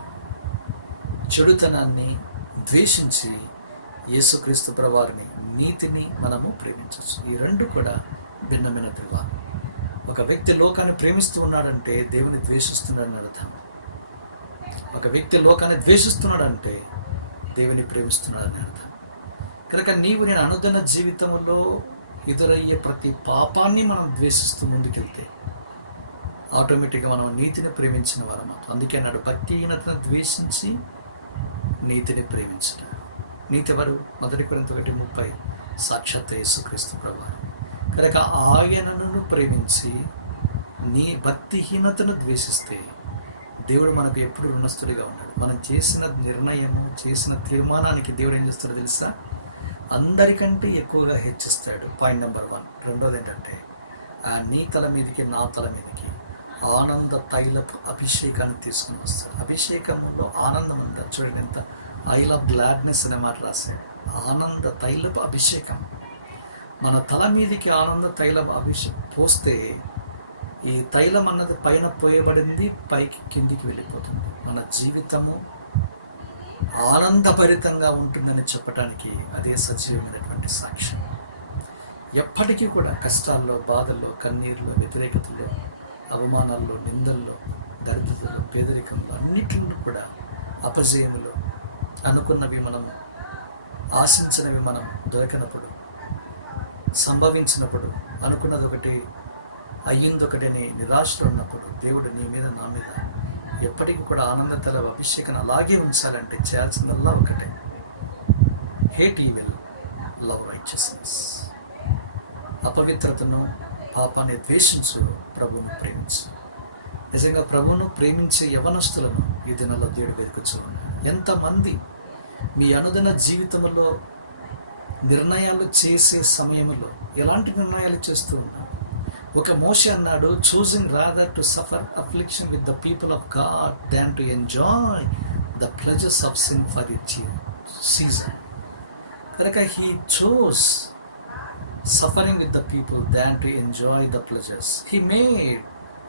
చెడుతనాన్ని ద్వేషించి యేసుక్రీస్తు ప్రభువారిని, నీతిని మనము ప్రేమించవచ్చు. ఈ రెండు కూడా భిన్నమైన ధృవాలు. ఒక వ్యక్తి లోకాన్ని ప్రేమిస్తూ ఉన్నాడంటే దేవుని ద్వేషిస్తున్నాడని అర్థం. ఒక వ్యక్తి లోకాన్ని ద్వేషిస్తున్నాడంటే దేవుని ప్రేమిస్తున్నాడని అర్థం. కనుక నీవు నేను అనుదిన జీవితంలో ఎదురయ్యే ప్రతి పాపాన్ని మనం ద్వేషిస్తూ ముందుకెళ్తే ఆటోమేటిక్గా మనం నీతిని ప్రేమించిన వారం అవుతాం. అందుకే అన్నాడు, భక్తిహీనతను ద్వేషించి నీతిని ప్రేమించడం. నీతి ఎవరు? 1 కొరింథీయులు 1:30 సాక్షాత్ యేసుక్రీస్తు ప్రభువారు. కనుక ఆయనను ప్రేమించి నీ భక్తిహీనతను ద్వేషిస్తే దేవుడు మనకు ఎప్పుడు రుణస్థుడిగా ఉన్నాడు. మనం చేసిన నిర్ణయము, చేసిన తీర్మానానికి దేవుడు ఏం చేస్తాడో తెలుసా? అందరికంటే ఎక్కువగా హెచ్చిస్తాడు. Point number 1. రెండోది ఏంటంటే, నీ తల మీదకి నా తల మీదకి ఆనంద తైలపు అభిషేకాన్ని తీసుకుని వస్తాడు. అభిషేకంలో ఆనందం ఉందా? చూడండి, ఎంత ఐ లవ్ గ్లాడ్నెస్ అనే మాట రాశాడు. ఆనంద తైలపు అభిషేకం. మన తల మీదకి ఆనంద తైలం అభిషేకం పోస్తే ఈ తైలం అన్నది పైన పోయబడింది, పైకి కిందికి వెళ్ళిపోతుంది. మన జీవితము ఆనందభరితంగా ఉంటుందని చెప్పడానికి అదే సజీవమైనటువంటి సాక్ష్యం. ఎప్పటికీ కూడా కష్టాల్లో, బాధల్లో, కన్నీరులో, వ్యతిరేకతలో, అవమానాల్లో, నిందల్లో, దరిద్రతలో, పేదరికంలో, అన్నిటిలో కూడా అపజయములో అనుకున్నవి మనము, ఆశించినవి మనం దొరికినప్పుడు, సంభవించినప్పుడు, అనుకున్నది ఒకటి అయ్యిందొకటిని నిరాశలో ఉన్నప్పుడు దేవుడు నీ మీద, నా మీద ఎప్పటికీ కూడా ఆనంద తల అభిషేకం అలాగే ఉంచాలంటే చేయాల్సిందల్లా ఒకటే, హేట్ ఈవిల్, లవ్ రైచియస్నెస్. అపవిత్రతను, పాపాన్ని ద్వేషించు, ప్రభువును ప్రేమించు. నిజంగా ప్రభువును ప్రేమించే యవనస్తులను ఈ దినాల్లో దేవుడు వెతుకుతూ ఉన్నాడు. ఎంతమంది మీ అనుదిన జీవితంలో నిర్ణయాలు చేసే సమయంలో ఎలాంటి నిర్ణయాలు చేస్తూ ఉన్నారు? ఒక మోషే అన్నాడు, choosing rather to suffer affliction with the people of God than to enjoy the pleasures of sin for it season. కనుక he chose suffering with the people than to enjoy the pleasures. He made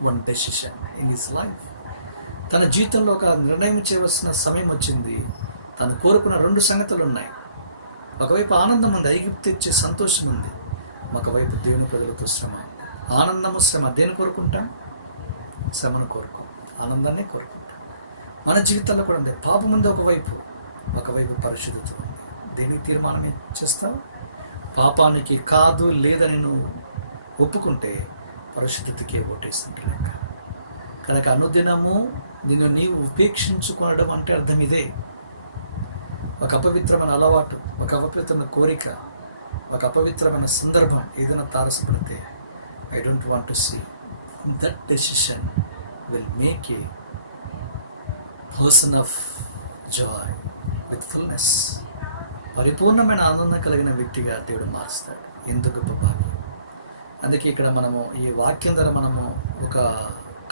one decision in his life. తన జీవితంలో ఒక నిర్ణయం చేయవలసిన సమయం వచ్చింది. తను కోరుకున్న 2 సంగతులు ఉన్నాయి. ఒకవైపు ఆనందం ఉంది, ఐగుప్తు తెచ్చే సంతోషం ఉంది. ఒకవైపు దేవుని ప్రజలతో శ్రమ. ఆనందము, శ్రమ దేని కోరుకుంటాం? శ్రమను కోరుకోం, ఆనందాన్ని కోరుకుంటాం. మన జీవితంలో కూడా ఉంది. పాపం ఉంది ఒకవైపు పరిశుద్ధత ఉంది. దేనికి తీర్మానం చేస్తావు? పాపానికి కాదు, లేదని నువ్వు ఒప్పుకుంటే పరిశుద్ధతకే ఓటేస్తుంటే లెక్క. కనుక అనుదినము నిన్ను నీవు ఉపేక్షించుకోవడం అంటే అర్థం ఇదే. ఒక అపవిత్రమైన అలవాటు, ఒక అపవిత్రమైన కోరిక, ఒక అపవిత్రమైన సందర్భం ఏదైనా తారసపడితే I don't want to see. That decision will make a person of joy with fullness. పరిపూర్ణమైన ఆనందం కలిగిన వ్యక్తిగా దేవుడు మారుస్తాడు. ఎందుకు గొప్ప భాగ్యం. అందుకే ఇక్కడ మనము ఈ వాక్యం ద్వారా మనము ఒక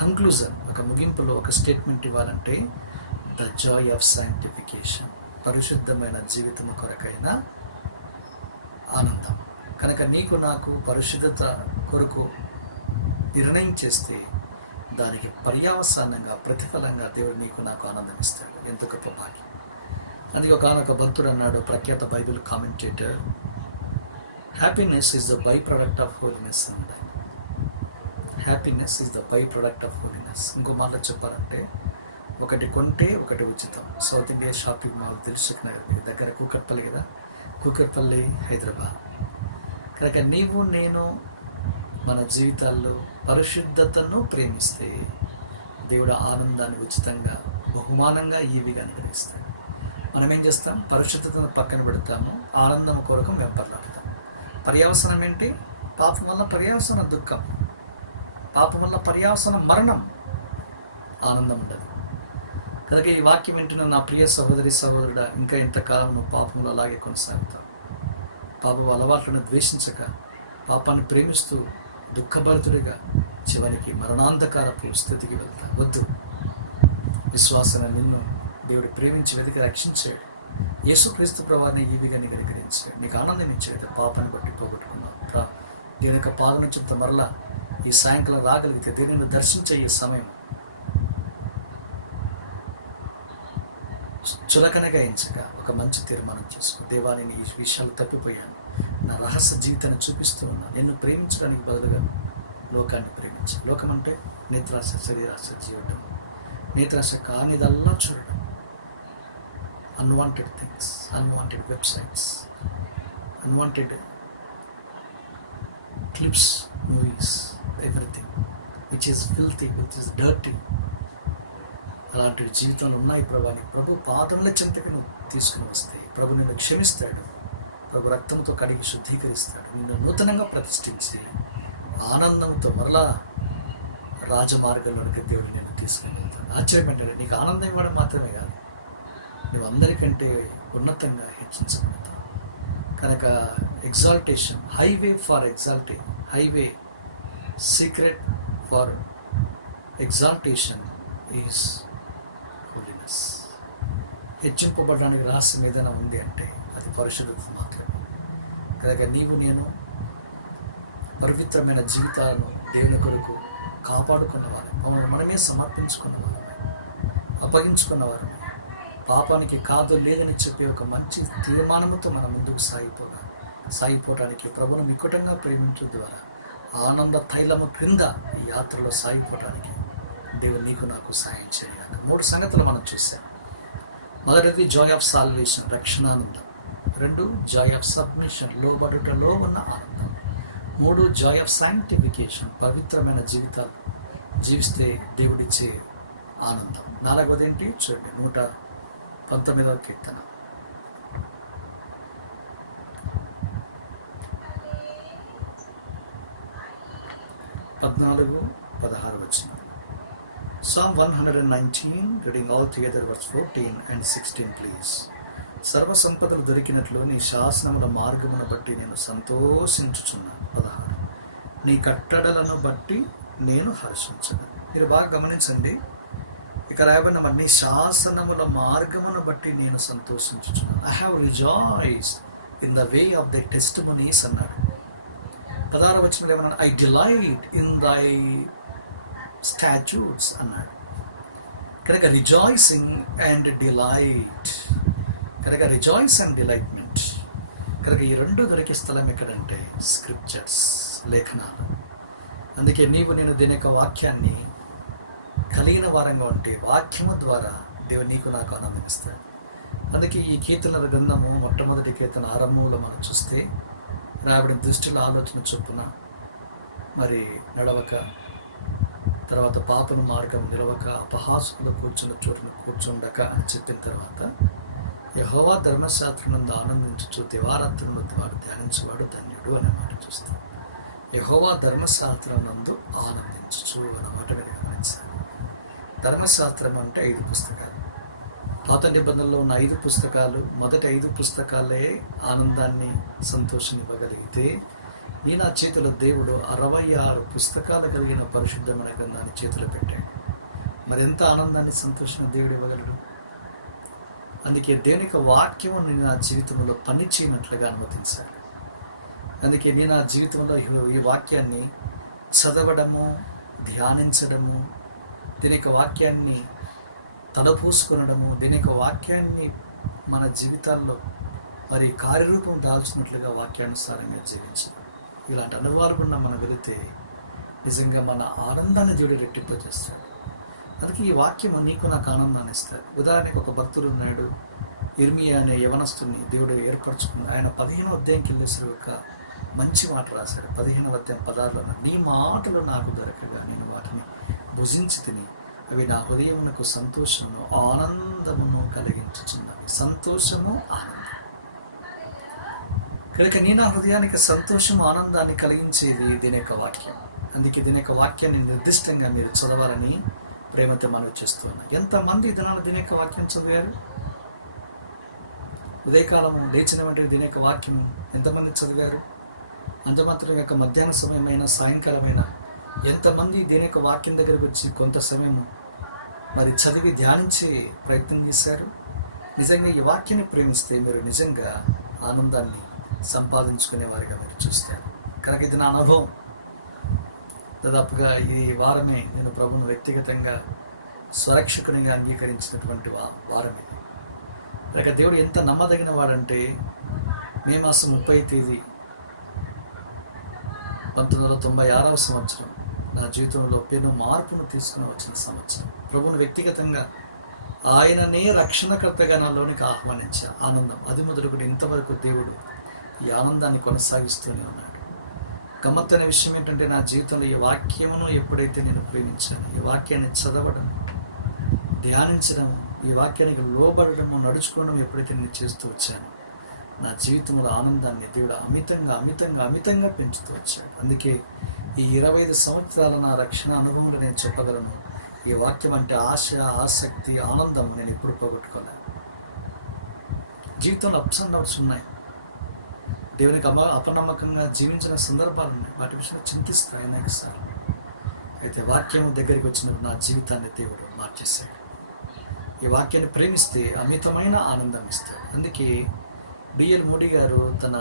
కంక్లూజన్, ఒక ముగింపులో ఒక స్టేట్మెంట్ ఇవ్వాలంటే, ద జాయ్ ఆఫ్ సాంక్టిఫికేషన్, పరిశుద్ధమైన జీవితం కొరకైన ఆనందం. కనుక నీకు నాకు పరిశుద్ధత కొరకు నిర్ణయం చేస్తే దానికి పర్యవసానంగా, ప్రతిఫలంగా దేవుడు నీకు నాకు ఆనందం ఇస్తాడు. ఎంత గొప్ప భాగ్యం. అందుకే ఒకనొక భక్తుడు అన్నాడు, ప్రఖ్యాత Bible commentator, happiness is the by product of holiness అన్నాడు. Happiness is the by product of holiness. ఇంకో మాటలో చెప్పాలంటే, ఒకటి కొంటే ఒకటి ఉచితం. South India shopping mall Dilsukhnagar, మీ దగ్గర కూకట్పల్లి కదా, కూకట్పల్లి, హైదరాబాద్. కనుక నీవు నేను మన జీవితాల్లో పరిశుద్ధతను ప్రేమిస్తే దేవుడు ఆనందాన్ని ఉచితంగా, బహుమానంగా, ఈవిగా అనుగ్రహిస్తాడు. మనం ఏం చేస్తాం? పరిశుద్ధతను పక్కన పెడతాము, ఆనందం కొరకు వెంపర్లాడతాం. పర్యవసనం ఏంటి? పాపం వల్ల పర్యవసన దుఃఖం, పాపం వల్ల పర్యవసన మరణం, ఆనందం ఉండదు. కనుక ఈ వాక్యం వింటున్న నా ప్రియ సహోదరి సహోదరుడా, ఇంకా ఇంతకాలం నువ్వు పాపంలో అలాగే కొనసాగుతావు. పాపపు అలవాట్లను ద్వేషించక, పాపాన్ని ప్రేమిస్తూ దుఃఖభరితుడిగా చివరికి మరణాంధకారపు స్థితికి వెళ్తా. వద్దు. విశ్వాసన నిన్ను దేవుడు ప్రేమించి వెతికి రక్షించాడు. యేసుక్రీస్తు ప్రభువారిని ఈవిగా నీకు అనుగ్రహించాడు. నీకు ఆనందం ఇచ్చాడు. పాపాన్ని బట్టి పోగొట్టుకున్నావు. దేవుని యొక్క పాదం నుంచి మరలా ఈ సాయంకాలం రాగలిగితే దేవుని దర్శించే ఈ సమయం చులకనగా ఎంచగా ఒక మంచి తీర్మానం చేసుకో. దేవా, నేను ఈ విషయాలు తప్పిపోయాను, నా రహస్య జీవితాన్ని చూపిస్తూ ఉన్నాను. నిన్ను ప్రేమించడానికి బదులుగా లోకాన్ని ప్రేమించి, లోకం అంటే నేత్రాశ, శరీరాశ, జీవటం, నేత్రాశ కానిదల్లా చూడడం, unwanted things, unwanted websites, unwanted clips, movies, everything which is filthy, which is dirty. అలాంటి జీవితంలో ఉన్నాయి ప్రభా. ప్రభు పాదముల చెంతకు నువ్వు తీసుకుని వస్తే ప్రభు నిన్ను క్షమిస్తాడు. ప్రభు రక్తంతో కడిగి శుద్ధీకరిస్తాడు. నిన్ను నూతనంగా ప్రతిష్ఠించి ఆనందంతో మరలా రాజమార్గంలోనికి దేవుడు నిన్ను తీసుకుని వెళ్తాడు. ఆశ్చర్యపడ్డాడు. నీకు ఆనందం ఇవ్వడం మాత్రమే కాదు, నువ్వు అందరికంటే ఉన్నతంగా హెచ్చించబడతావు. కనుక exaltation, highway for exaltation, highway secret for exaltation is holiness. హెచ్చింపబడడానికి రహస్యం ఏదైనా ఉంది అంటే అది పరిశుద్ధత మాత్రమే. కనుక నీవు నేను పవిత్రమైన జీవితాలను దేవుని కొరకు కాపాడుకున్న వారమే, మమ్మల్ని మనమే సమర్పించుకున్న వారమే, అప్పగించుకున్న వారమే, పాపానికి కాదు లేదని చెప్పి ఒక మంచి తీర్మానంతో మనం ముందుకు సాగిపోవడానికి ప్రభువును మిక్కుటంగా ప్రేమించడం ద్వారా ఆనంద తైలము క్రింద ఈ యాత్రలో సాగిపోవడానికి దేవుడు నీకు నాకు సాయం చేయాలి. 3 సంగతులు మనం చూసాం. మొదటిది జాయ్ ఆఫ్ సాల్వేషన్, రక్షణానందం. 2 జాయ్ ఆఫ్ సబ్మిషన్, లోబడుటలో ఉన్న ఆనందం. 3 జాయ్ ఆఫ్ శాంక్టిఫికేషన్, పవిత్రమైన జీవితాలు జీవిస్తే దేవుడిచ్చే ఆనందం. 4వది ఏంటి చూడండి, 119వ కీర్తన 14-16 వచనం. Psalm 119, reading all together verse 14 and 16 please. సర్వ సంపదలు దొరికినట్లు నీ శాసనముల మార్గమును బట్టి నేను సంతోషించుచున్నాను. 16, నీ కట్టడలను బట్టి నేను హర్షించను. మీరు బాగా గమనించండి, ఇక రాయబడిన నీ శాసనముల మార్గమును బట్టి నేను సంతోషించుచున్నాను. I have rejoiced in the way of the testimonies అన్నాడు. 16వ వచనంలో ఏమన్నాడు? I delight in thy statutes అన్నాడు. కనుక రిజాయిసింగ్ అండ్ డిలైట్, కనుక రిజాయిస్ అండ్ డిలైట్మెంట్, కనుక ఈ 2 దొరికే స్థలం ఎక్కడంటే స్క్రిప్చర్స్, లేఖనాలు. అందుకే నీవు నేను దీని యొక్క వాక్యాన్ని కలిగిన వారంగా ఉంటే వాక్యము ద్వారా దేవుడు నీకు నాకు ఆనందిస్తాడు. అందుకే ఈ కీర్తనల గ్రంథము మొట్టమొదటి కీర్తన ఆరంభంలో మనం చూస్తే రాబడిన దృష్టిలో ఆలోచన చొప్పున మరి నడవక, తర్వాత పాపను మార్గం నిలవక, అపహాసుకులు కూర్చున్న చోటును కూర్చుండక అని చెప్పిన తర్వాత యెహోవా ధర్మశాస్త్రమునందు ఆనందించుచు దివారాత్రులను వాడు ధ్యానించువాడు ధన్యుడు అనే మాట చూస్తాం. యెహోవా ధర్మశాస్త్రమునందు ఆనందించుచు అనే మాట మీద గమనించాలి. ధర్మశాస్త్రం అంటే 5 పుస్తకాలు. పాత నిబంధనలో ఉన్న 5 పుస్తకాలు, మొదటి 5 పుస్తకాలే ఆనందాన్ని, సంతోషాన్ని ఇవ్వగలిగితే ఈ నా చేతిలో దేవుడు 66 పుస్తకాలు కలిగిన పరిశుద్ధమైన గ్రంథాన్ని చేతిలో పెట్టాడు. మరి ఎంత ఆనందాన్ని, సంతోషాన్ని దేవుడు ఇవ్వగలడు? అందుకే దేవుని యొక్క వాక్యము నేను నా జీవితంలో పని చేయనట్లుగా అనుమతించాలి. అందుకే నేను నా జీవితంలో ఈ వాక్యాన్ని చదవడము, ధ్యానించడము, దీని యొక్క వాక్యాన్ని తలపూసుకొనడము, దీని యొక్క వాక్యాన్ని మన జీవితాల్లో మరి కార్యరూపం దాల్చినట్లుగా వాక్యానుసారంగా జీవించడం, ఇలాంటి అనుభవాలు కూడా మనం వెళితే నిజంగా మన ఆనందాన్ని దేవుడు రెట్టింపజేస్తాడు. అందుకే ఈ వాక్యము నీకు నాకు ఆనందాన్ని ఇస్తాడు. ఉదాహరణకు ఒక భక్తుడు ఉన్నాడు, ఇర్మియా అనే యవనస్తుని దేవుడు ఏర్పరచుకుని ఆయన 15వ అధ్యాయంకి వెళ్ళేసరికి ఒక మంచి మాట రాశాడు. 15వ అధ్యాయం 16లో, నీ మాటలు నాకు దొరకగా నేను వాటిని భుజించి తిని అవి నా హృదయమునకు సంతోషమును ఆనందమును కలిగించుచున్నవి. సంతోషము, ఆనందం. కనుక నీ నా హృదయానికి సంతోషము, ఆనందాన్ని కలిగించేది దీని యొక్క వాక్యం. అందుకే దీని యొక్క వాక్యాన్ని నిర్దిష్టంగా మీరు చదవాలని ప్రేమతో మనవి చేస్తున్నాను. ఎంతమంది దినాలు దీని యొక్క వాక్యం చదివారు? ఉదయకాలము లేచిన వెంటనే దీని యొక్క వాక్యం ఎంతమంది చదివారు? అంత మాత్రం యొక్క మధ్యాహ్న సమయమైన, సాయంకాలమైన ఎంతమంది దీని యొక్క వాక్యం దగ్గరకు వచ్చి కొంత సమయం మరి చదివి ధ్యానించే ప్రయత్నం చేశారు? నిజంగా ఈ వాక్యాన్ని ప్రేమిస్తే మీరు నిజంగా ఆనందాన్ని సంపాదించుకునే వారిగా మీరు చూస్తారు. కనుక ఇది నా అనుభవం. దాదాపుగా ఈ వారమే నేను ప్రభువును వ్యక్తిగతంగా స్వరక్షకునిగా అంగీకరించినటువంటి వారం ఇది. లేక దేవుడు ఎంత నమ్మదగిన వాడంటే మే మాసం 30వ తేదీ 1996వ సంవత్సరం నా జీవితంలో పెను మార్పును తీసుకుని వచ్చిన సంవత్సరం. ప్రభువును వ్యక్తిగతంగా ఆయననే రక్షణకర్తగా నాలోనికి ఆహ్వానించే ఆనందం అది మొదలుకొని ఇంతవరకు దేవుడు ఈ ఆనందాన్ని కొనసాగిస్తూనే ఉన్నాడు. గమ్మత్తైన విషయం ఏంటంటే నా జీవితంలో ఈ వాక్యమును ఎప్పుడైతే నేను ప్రేమించాను, ఈ వాక్యాన్ని చదవడం, ధ్యానించడం, ఈ వాక్యానికి లోబడము, నడుచుకోవడం ఎప్పుడైతే నేను చేస్తూ వచ్చాను, నా జీవితంలో ఆనందాన్ని దేవుడు అమితంగా అమితంగా అమితంగా పెంచుతూ వచ్చాడు. అందుకే ఈ 25 సంవత్సరాల నా రక్షణ అనుభవంలో నేను చెప్పగలను, ఈ వాక్యం అంటే ఆశ, ఆసక్తి, ఆనందం నేను ఎప్పుడు పోగొట్టుకోలేను. జీవితంలో అప్స్ అండ్ డౌన్స్ ఉన్నాయి, దేవునికి అపనమ్మకంగా జీవించిన సందర్భాలు ఉన్నాయి, వాటి విషయంలో చింతిస్తాయి అనేకసార్లు. అయితే వాక్యం దగ్గరికి వచ్చినప్పుడు నా జీవితాన్ని దేవుడు మార్చేశాడు. ఈ వాక్యాన్ని ప్రేమిస్తే అమితమైన ఆనందం ఇస్తాడు. అందుకే బిఎల్ మోడీ గారు తన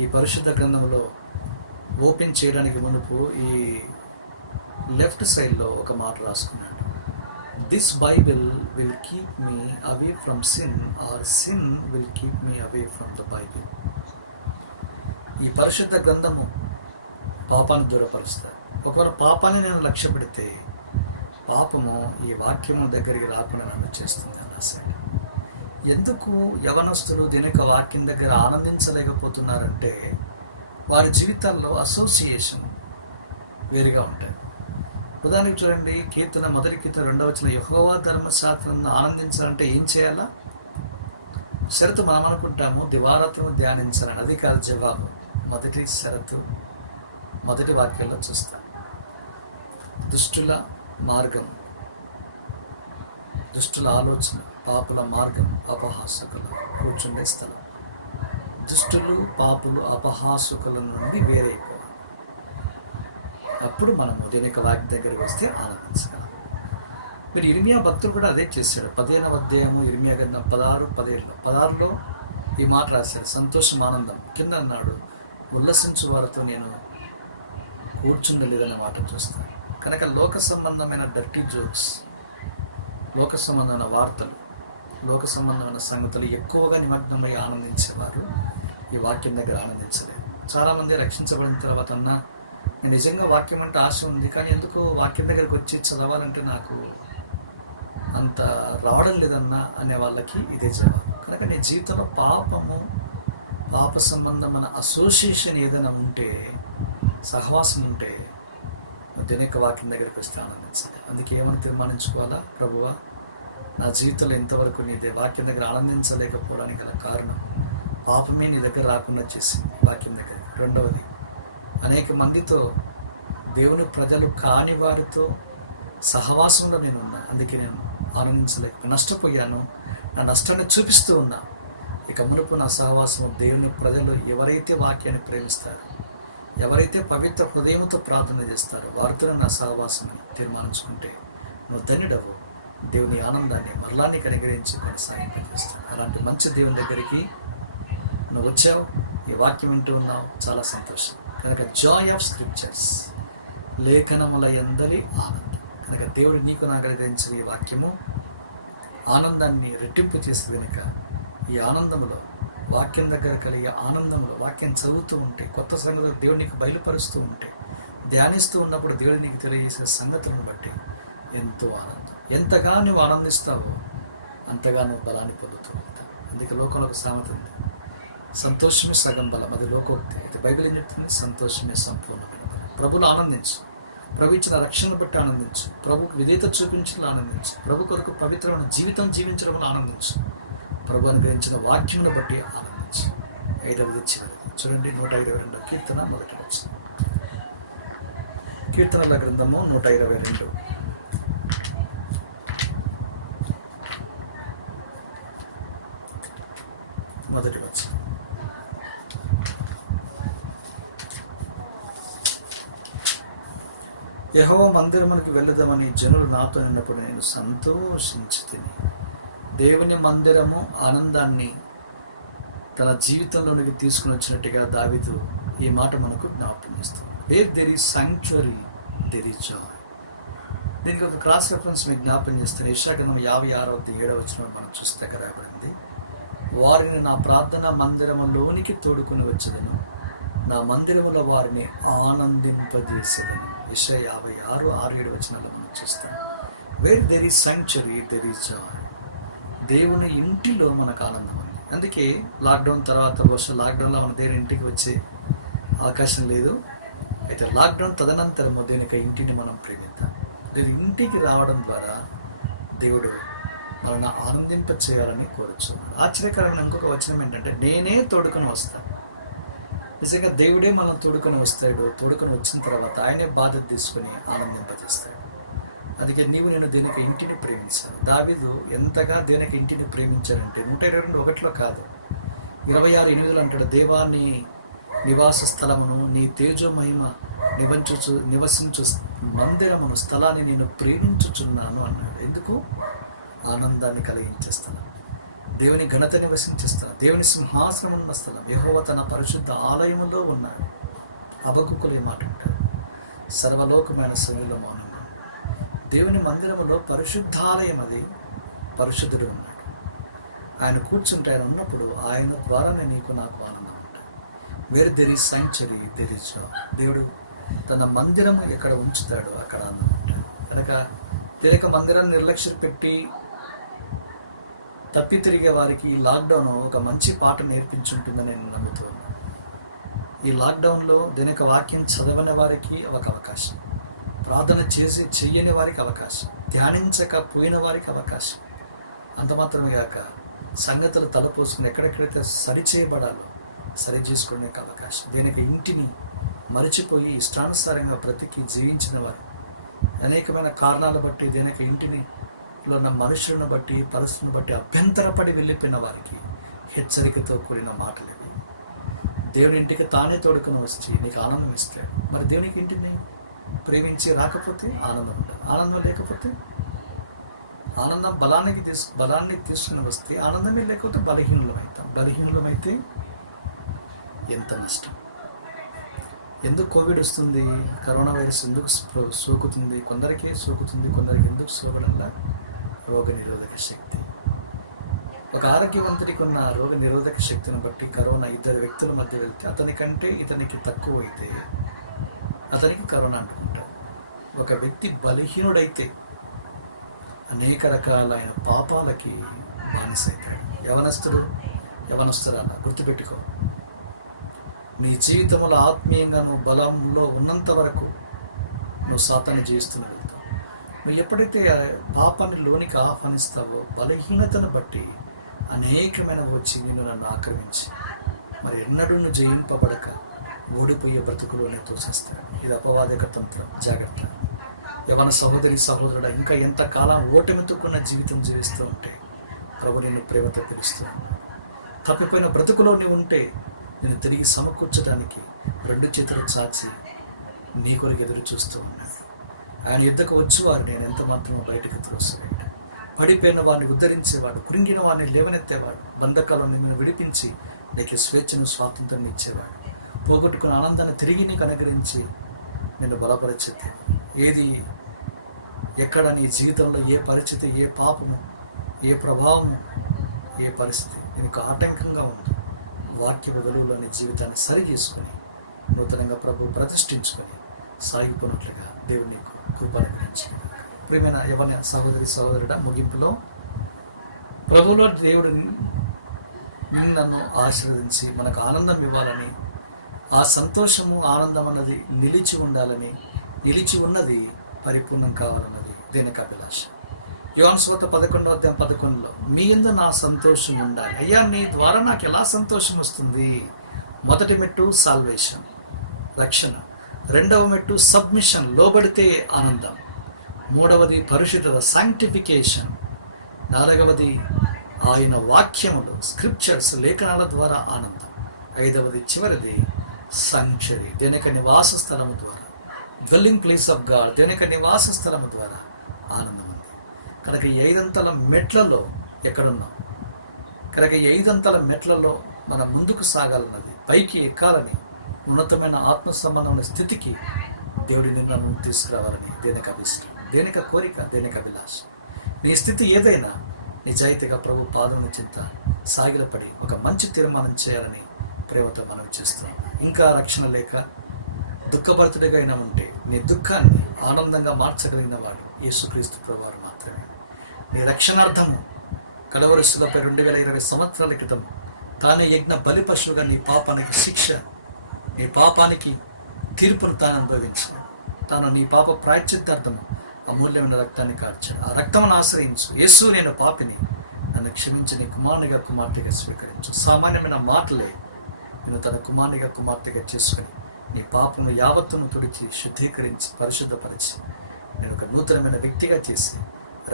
ఈ పరిశుద్ధ గ్రంథంలో ఓపెన్ చేయడానికి మునుపు ఈ లెఫ్ట్ సైడ్లో ఒక మాట రాసుకున్నాడు. This Bible will keep me away from sin are sin will keep me away from the Bible. ఈ పరిశుద్ధ గ్రంథము పాపాన్ని దూరపరుస్తుంది. ఒకవేళ పాపాన్ని నేను లక్ష్య పెడితే పాపము ఈ వాక్యము దగ్గరికి రాకుండా నన్ను చేస్తుంది అని రాశాడు. ఎందుకు యవనస్తులు దీని యొక్క వాక్యం దగ్గర ఆనందించలేకపోతున్నారంటే వారి జీవితాల్లో అసోసియేషన్ వేరుగా ఉంటాయి. ఉదాహరణకు చూడండి, కీర్తన 1వ కీర్తన 2వ వచనం, యెహోవా ధర్మశాస్త్రాన్ని ఆనందించాలంటే ఏం చేయాలా? షరతు మనం అనుకుంటాము దివారాత్రము ధ్యానించాలని, అది కాదు జవాబు. మొదటి షరతు మొదటి వాక్యంలో చూస్తాం. దుష్టుల మార్గం, దుష్టుల ఆలోచన, పాపుల మార్గం, అపహాసకులు కూర్చుండే స్థలం. దుష్టులు, పాపులు, అపహాసకుల నుండి వేరైపోవాలి. అప్పుడు మనము దీని యొక్క వాక్యం దగ్గరికి వస్తే ఆనందించగలం. మీరు ఇర్మియా భక్తులు కూడా అదే చేశాడు. 15వ అధ్యాయము ఇర్మియా గ్రంథం 16:17లో ఈ మాట రాశాడు, సంతోషం ఆనందం. కింద అన్నాడు, ఉల్లసించు వారితో నేను కూర్చుండలేదన్న మాట చూస్తాను. కనుక లోక సంబంధమైన డర్టీ జోక్స్, లోక సంబంధమైన వార్తలు, లోక సంబంధమైన సంగతులు ఎక్కువగా నిమగ్నమై ఆనందించేవారు ఈ వాక్యం దగ్గర ఆనందించలేదు. చాలామంది రక్షించబడిన తర్వాత అన్నా నేను నిజంగా వాక్యం అంటే ఆశ ఉంది, కానీ ఎందుకో వాక్యం దగ్గరికి వచ్చి చదవాలంటే నాకు అంత రావడం లేదన్నా అనే వాళ్ళకి ఇదే జవాబు. కనుక నీ జీవితంలో పాప సంబంధమైన అసోసియేషన్ ఏదైనా ఉంటే, సహవాసం ఉంటే, దీని యొక్క వాక్యం దగ్గరికి వస్తే ఆనందించాలి. అందుకే ఏమని తీర్మానించుకోవాలా? ప్రభువా, నా జీవితంలో ఇంతవరకు నీ వాక్యం దగ్గర ఆనందించలేకపోవడానికి గల కారణం పాపమే నీ దగ్గర రాకుండా చేసి వాక్యం దగ్గర. రెండవది, అనేక మందితో, దేవుని ప్రజలు కాని వారితో సహవాసంలో నేను ఉన్నాను, అందుకే నేను నష్టపోయాను, నా నష్టాన్ని చూపిస్తూ ఉన్నా. ఇక మునుపు నా సహవాసము దేవుని ప్రజలు ఎవరైతే వాక్యాన్ని ప్రేమిస్తారో, ఎవరైతే పవిత్ర హృదయంతో ప్రార్థన చేస్తారో వారితో నా సహవాసం తీర్మానించుకుంటే నువ్వు ధన్యుడవు. దేవుని ఆనందాన్ని మరలా నీకు అనుగ్రహించి కొనసాగింపజేస్తాను. అలాంటి మంచి దేవుని దగ్గరికి నువ్వు వచ్చావు, ఈ వాక్యం వింటూ ఉన్నావు, చాలా సంతోషం. కనుక జాయ్ ఆఫ్ స్క్రిప్చర్స్, లేఖనముల యందలి ఆనందం. కనుక దేవుడు నీకు నాకు అనుగ్రహించిన ఈ వాక్యము ఆనందాన్ని రెట్టింపు చేసే కనుక ఈ ఆనందంలో, వాక్యం దగ్గర కలిగే ఆనందంలో, వాక్యం చదువుతూ ఉంటే, కొత్త సంగతులు దేవుడు నీకు బయలుపరుస్తూ ఉంటే, ధ్యానిస్తూ ఉన్నప్పుడు దేవుడు నీకు తెలియజేసే సంగతులను బట్టి ఎంతో ఆనందం. ఎంతగా నువ్వు ఆనందిస్తావో అంతగా నువ్వు బలాన్ని పొందుతూ వెళ్తావు. అందుకే లోకంలో ఒక సామెత ఉంది, సంతోషమే సగం బలం, అది లోకోక్తి. అయితే బైబిల్ ఏం చెప్తుంది? సంతోషమే సంపూర్ణమైన బలం. ప్రభువులో ఆనందించు, ప్రభు ఇచ్చిన రక్షణ బట్టి ఆనందించు, ప్రభుకు విధేయత చూపించడం ఆనందించు, ప్రభు కొరకు పవిత్రమైన జీవితం జీవించడంలో ఆనందించు, ప్రభు అనుగ్రహించిన వాక్యమును బట్టి ఆనందించు. 5వది చివరిది చూడండి, 122 కీర్తన 1వ వచనం. కీర్తనల గ్రంథము 122 1వ వచనం. యెహోవా మందిరమునకు వెళ్ళదామని జనులు నాతో నిన్నప్పుడు నేను సంతోషించి తిని. దేవుని మందిరము ఆనందాన్ని తన జీవితంలోనికి తీసుకుని వచ్చినట్టుగా దావీదు ఈ మాట మనకు జ్ఞాపకం చేస్తుంది. Where there is sanctuary there is Joy. దీనికి ఒక క్రాస్ రెఫరెన్స్ మీకు జ్ఞాపకం చేస్తాను. యెషయా గ్రంథం 56:7 మనం చూస్తే రాయబడింది, వారిని నా ప్రార్థన మందిరములోనికి తోడుకొని వచ్చేదను, నా మందిరములో వారిని ఆనందింపజేసేదను. యెషయా 56:6-7 మనం చూస్తాం. Where there is sanctuary there is Joy. దేవుని ఇంటిలో మనకు ఆనందం ఉంది. అందుకే లాక్డౌన్ తర్వాత బహుశా లాక్డౌన్లో మన దేవుని ఇంటికి వచ్చే అవకాశం లేదు. అయితే లాక్డౌన్ తదనంతరము దేవుని యొక్క ఇంటిని మనం ప్రేమిద్దాం. దేవుని ఇంటికి రావడం ద్వారా దేవుడు మనల్ని ఆనందింప చేయాలని కోరుచున్నాడు. ఆశ్చర్యకరమైన ఇంకొక వచనం ఏంటంటే, నేనే తోడుకొని వస్తాను. నిజంగా దేవుడే మనల్ని తోడుకొని వస్తాడు. తోడుకొని వచ్చిన తర్వాత ఆయనే బాధ్యత తీసుకొని ఆనందింపజేస్తాడు. అందుకే నేను దేవుని ఇంటిని ప్రేమించాను. దావీదు ఎంతగా దేవుని ఇంటిని ప్రేమించాడంటే 122:1 కాదు, 26:8 అంటాడు, దేవాన్ని నివాస స్థలమును నీ తేజోమహిమ నివసించు మందిరమును స్థలాన్ని నేను ప్రేమించుచున్నాను అన్నాడు. ఎందుకు? ఆనందాన్ని కలిగించే స్థలం, దేవుని ఘనత నివసించే స్థలం, దేవుని సింహాసనం ఉన్న స్థలం, యెహోవా తన పరిశుద్ధ ఆలయములో ఉన్నాడు. హబక్కూకులో ఈ మాట అంటాడు, సర్వలోకమైన సమయంలో మౌనంగా. దేవుని మందిరములో పరిశుద్ధాలయం, అది పరిశుద్ధుడు ఉన్నాడు. ఆయన కూర్చుంటే, ఆయన ఉన్నప్పుడు ఆయన ద్వారానే నీకు నాకు ఆనందం ఉంటాయి. Where there is sanctuary there is Joy. దేవుడు తన మందిరము ఎక్కడ ఉంచుతాడో అక్కడ ఆనందం ఉంటాడు. కనుక దేవుని మందిరాన్ని నిర్లక్ష్యం పెట్టి తప్పి తిరిగే వారికి ఈ లాక్డౌన్ ఒక మంచి పాట నేర్పించుంటుందని నేను నమ్ముతూ ఉన్నాను. ఈ లాక్డౌన్లో దేవుని వాక్యం చదవని వారికి ఒక అవకాశం, ప్రార్థన చెయ్యని వారికి అవకాశం, ధ్యానించకపోయిన వారికి అవకాశం, అంత మాత్రమే కాక సంగతులు తలపోసుకుని ఎక్కడెక్కడైతే సరిచేయబడాలో సరి చేసుకోవడానికి అవకాశం. దేవుని ఇంటిని మరిచిపోయి ఇష్టానుసారంగా బ్రతికి జీవించిన వారు, అనేకమైన కారణాలు బట్టి దేవుని ఇంటిని ఉన్న మనుషులను బట్టి పరిస్థితులను బట్టి అభ్యంతరపడి వెళ్ళిపోయిన వారికి హెచ్చరికతో కూడిన మాటలు ఇవి. దేవుని ఇంటికి తానే తోడుకొని వచ్చి నీకు ఆనందం ఇస్తాడు. మరి దేవునికి ఇంటిని ప్రేమించి రాకపోతే ఆనందం ఉండదు. ఆనందం లేకపోతే, ఆనందం బలాన్ని తీసుకుని వస్తే ఆనందమే లేకపోతే బలహీనులమైతే ఎంత నష్టం. ఎందుకు కోవిడ్ వస్తుంది, కరోనా వైరస్ ఎందుకు సోకుతుంది? కొందరికే సోకుతుంది, కొందరికి ఎందుకు సోకడంలా? రోగ నిరోధక శక్తి. ఒక ఆరోగ్యవంతుడికి ఉన్న రోగ నిరోధక శక్తిని బట్టి కరోనా 2 వ్యక్తుల మధ్య వెళ్తే అతనికంటే ఇతనికి తక్కువ అయితే అతనికి కరోనా అంటుకుంటాడు. ఒక వ్యక్తి బలహీనుడైతే అనేక రకాలైన పాపాలకి బానిసైతాడు. యవనస్తురాలా గుర్తుపెట్టుకో, నీ జీవితంలో ఆత్మీయంగా నువ్వు బలంలో ఉన్నంత వరకు నువ్వు సాతాన్ని జయిస్తూనే వెళ్తావు. నువ్వు ఎప్పుడైతే పాపాన్ని లోనికి ఆహ్వానిస్తావో బలహీనతను బట్టి అనేకమైన వచ్చి నన్ను ఆక్రమించి మరి ఎన్నడూ నువ్వు జయింపబడక ఓడిపోయే బ్రతుకులోనే తోసేస్తాడు. ఇది అపవాదిక తంత్రం, జాగ్రత్త. యవన సహోదరుడా, ఇంకా ఎంతకాలం ఓటమితోకున్న జీవితం జీవిస్తూ ఉంటే ప్రభు నిన్ను ప్రేమతో పిలుస్తూ తప్పిపోయిన బ్రతుకులో నీవు ఉంటే నేను తిరిగి సమకూర్చడానికి 2 చేతులు చాచి నీ కొరకు ఎదురు చూస్తూ ఉన్నాడు. ఆయన యుద్ధకు వచ్చేవారు నేను ఎంత మాత్రమో బయటకు త్రోసేవాడు. పడిపోయిన వాడిని ఉద్ధరించేవాడు, కురింగిన వాడిని లేవనెత్తేవాడు, బంధకాలను నిన్ను విడిపించి నీకు స్వేచ్ఛను స్వాతంత్రం ఇచ్చేవాడు, పోగొట్టుకున్న ఆనందాన్ని తిరిగి నీకు అనుగ్రహించి నిన్ను బలపరిచేది. ఏది ఎక్కడ నీ జీవితంలో ఏ పరిస్థితి, ఏ పాపము, ఏ ప్రభావము, ఏ పరిస్థితి నీకు ఆటంకంగా ఉంది, వాక్య వెలుగులోని జీవితాన్ని సరి చేసుకొని నూతనంగా ప్రభు ప్రతిష్ఠించుకొని సాగిపోయినట్లుగా దేవుడు నీకు కృప అనుగ్రహించి. ప్రియమైన యవన సహోదరుడా, ముగింపులో ప్రభువులో దేవుడు నన్ను ఆశీర్వదించి మనకు ఆనందం ఇవ్వాలని, ఆ సంతోషము ఆనందం అన్నది నిలిచి ఉండాలని, నిలిచి ఉన్నది పరిపూర్ణం కావాలన్నది దేనికి అభిలాష. యోహాను సువార్త 11:11 మీ యందు నా సంతోషం ఉండాలి. అయ్యా, నీ ద్వారా నాకు ఎలా సంతోషం వస్తుంది? మొదటి మెట్టు సాల్వేషన్, రక్షణ. 2వ మెట్టు సబ్మిషన్, లోబడితే ఆనందం. 3వది పరిశుద్ధత, సాంక్టిఫికేషన్. 4వది ఆయన వాక్యములు, స్క్రిప్చర్స్, లేఖనాల ద్వారా ఆనందం. 5వది చివరిది సాంక్చురీ, దేనిక నివాస స్థలము ద్వారా, డ్వెల్లింగ్ ప్లేస్ ఆఫ్ గాడ్, దేనిక నివాస స్థలము ద్వారా ఆనందం ఉంది. కనుక ఈ 5 అంతల మెట్లలో ఎక్కడున్నాం? కనుక ఈ 5 అంతల మెట్లలో మనం ముందుకు సాగాలన్నది, పైకి ఎక్కాలని, ఉన్నతమైన ఆత్మ సంబంధమైన స్థితికి దేవుడి నిన్ను తీసుకురావాలని దేనికి అభిష్టం, దేనిక కోరిక, దేనికి అభిలాష. నీ స్థితి ఏదైనా నిజాయితీగా ప్రభు పాదం చింత సాగిలపడి ఒక మంచి తీర్మానం చేయాలని ప్రేమతో మనవి చేస్తున్నాం. ఇంకా రక్షణ లేక దుఃఖభరితుడిగా అయినా ఉంటే నీ దుఃఖాన్ని ఆనందంగా మార్చగలిగిన వాడు యేసుక్రీస్తు ప్రభువారు మాత్రమే. నీ రక్షణార్థము కలవరస్తులపై 2020 సంవత్సరాల క్రితం తానే యజ్ఞ బలి పశువుగా నీ పాపానికి శిక్ష, నీ పాపానికి తీర్పును తాను అనుభవించాడు. తాను నీ పాప ప్రాయశ్చిత్తార్థము అమూల్యమైన రక్తాన్ని కార్చాడు. ఆ రక్తమును ఆశ్రయించు. యేసు, నేను పాపిని, నన్ను క్షమించి నీ కుమారునిగా కుమార్తెగా స్వీకరించు. సామాన్యమైన మాటలే నేను తన కుమారునిగా కుమార్తెగా చేసుకుని నీ పాపను యావత్తును తుడిచి శుద్ధీకరించి పరిశుద్ధపరిచి నేను ఒక నూతనమైన వ్యక్తిగా చేసి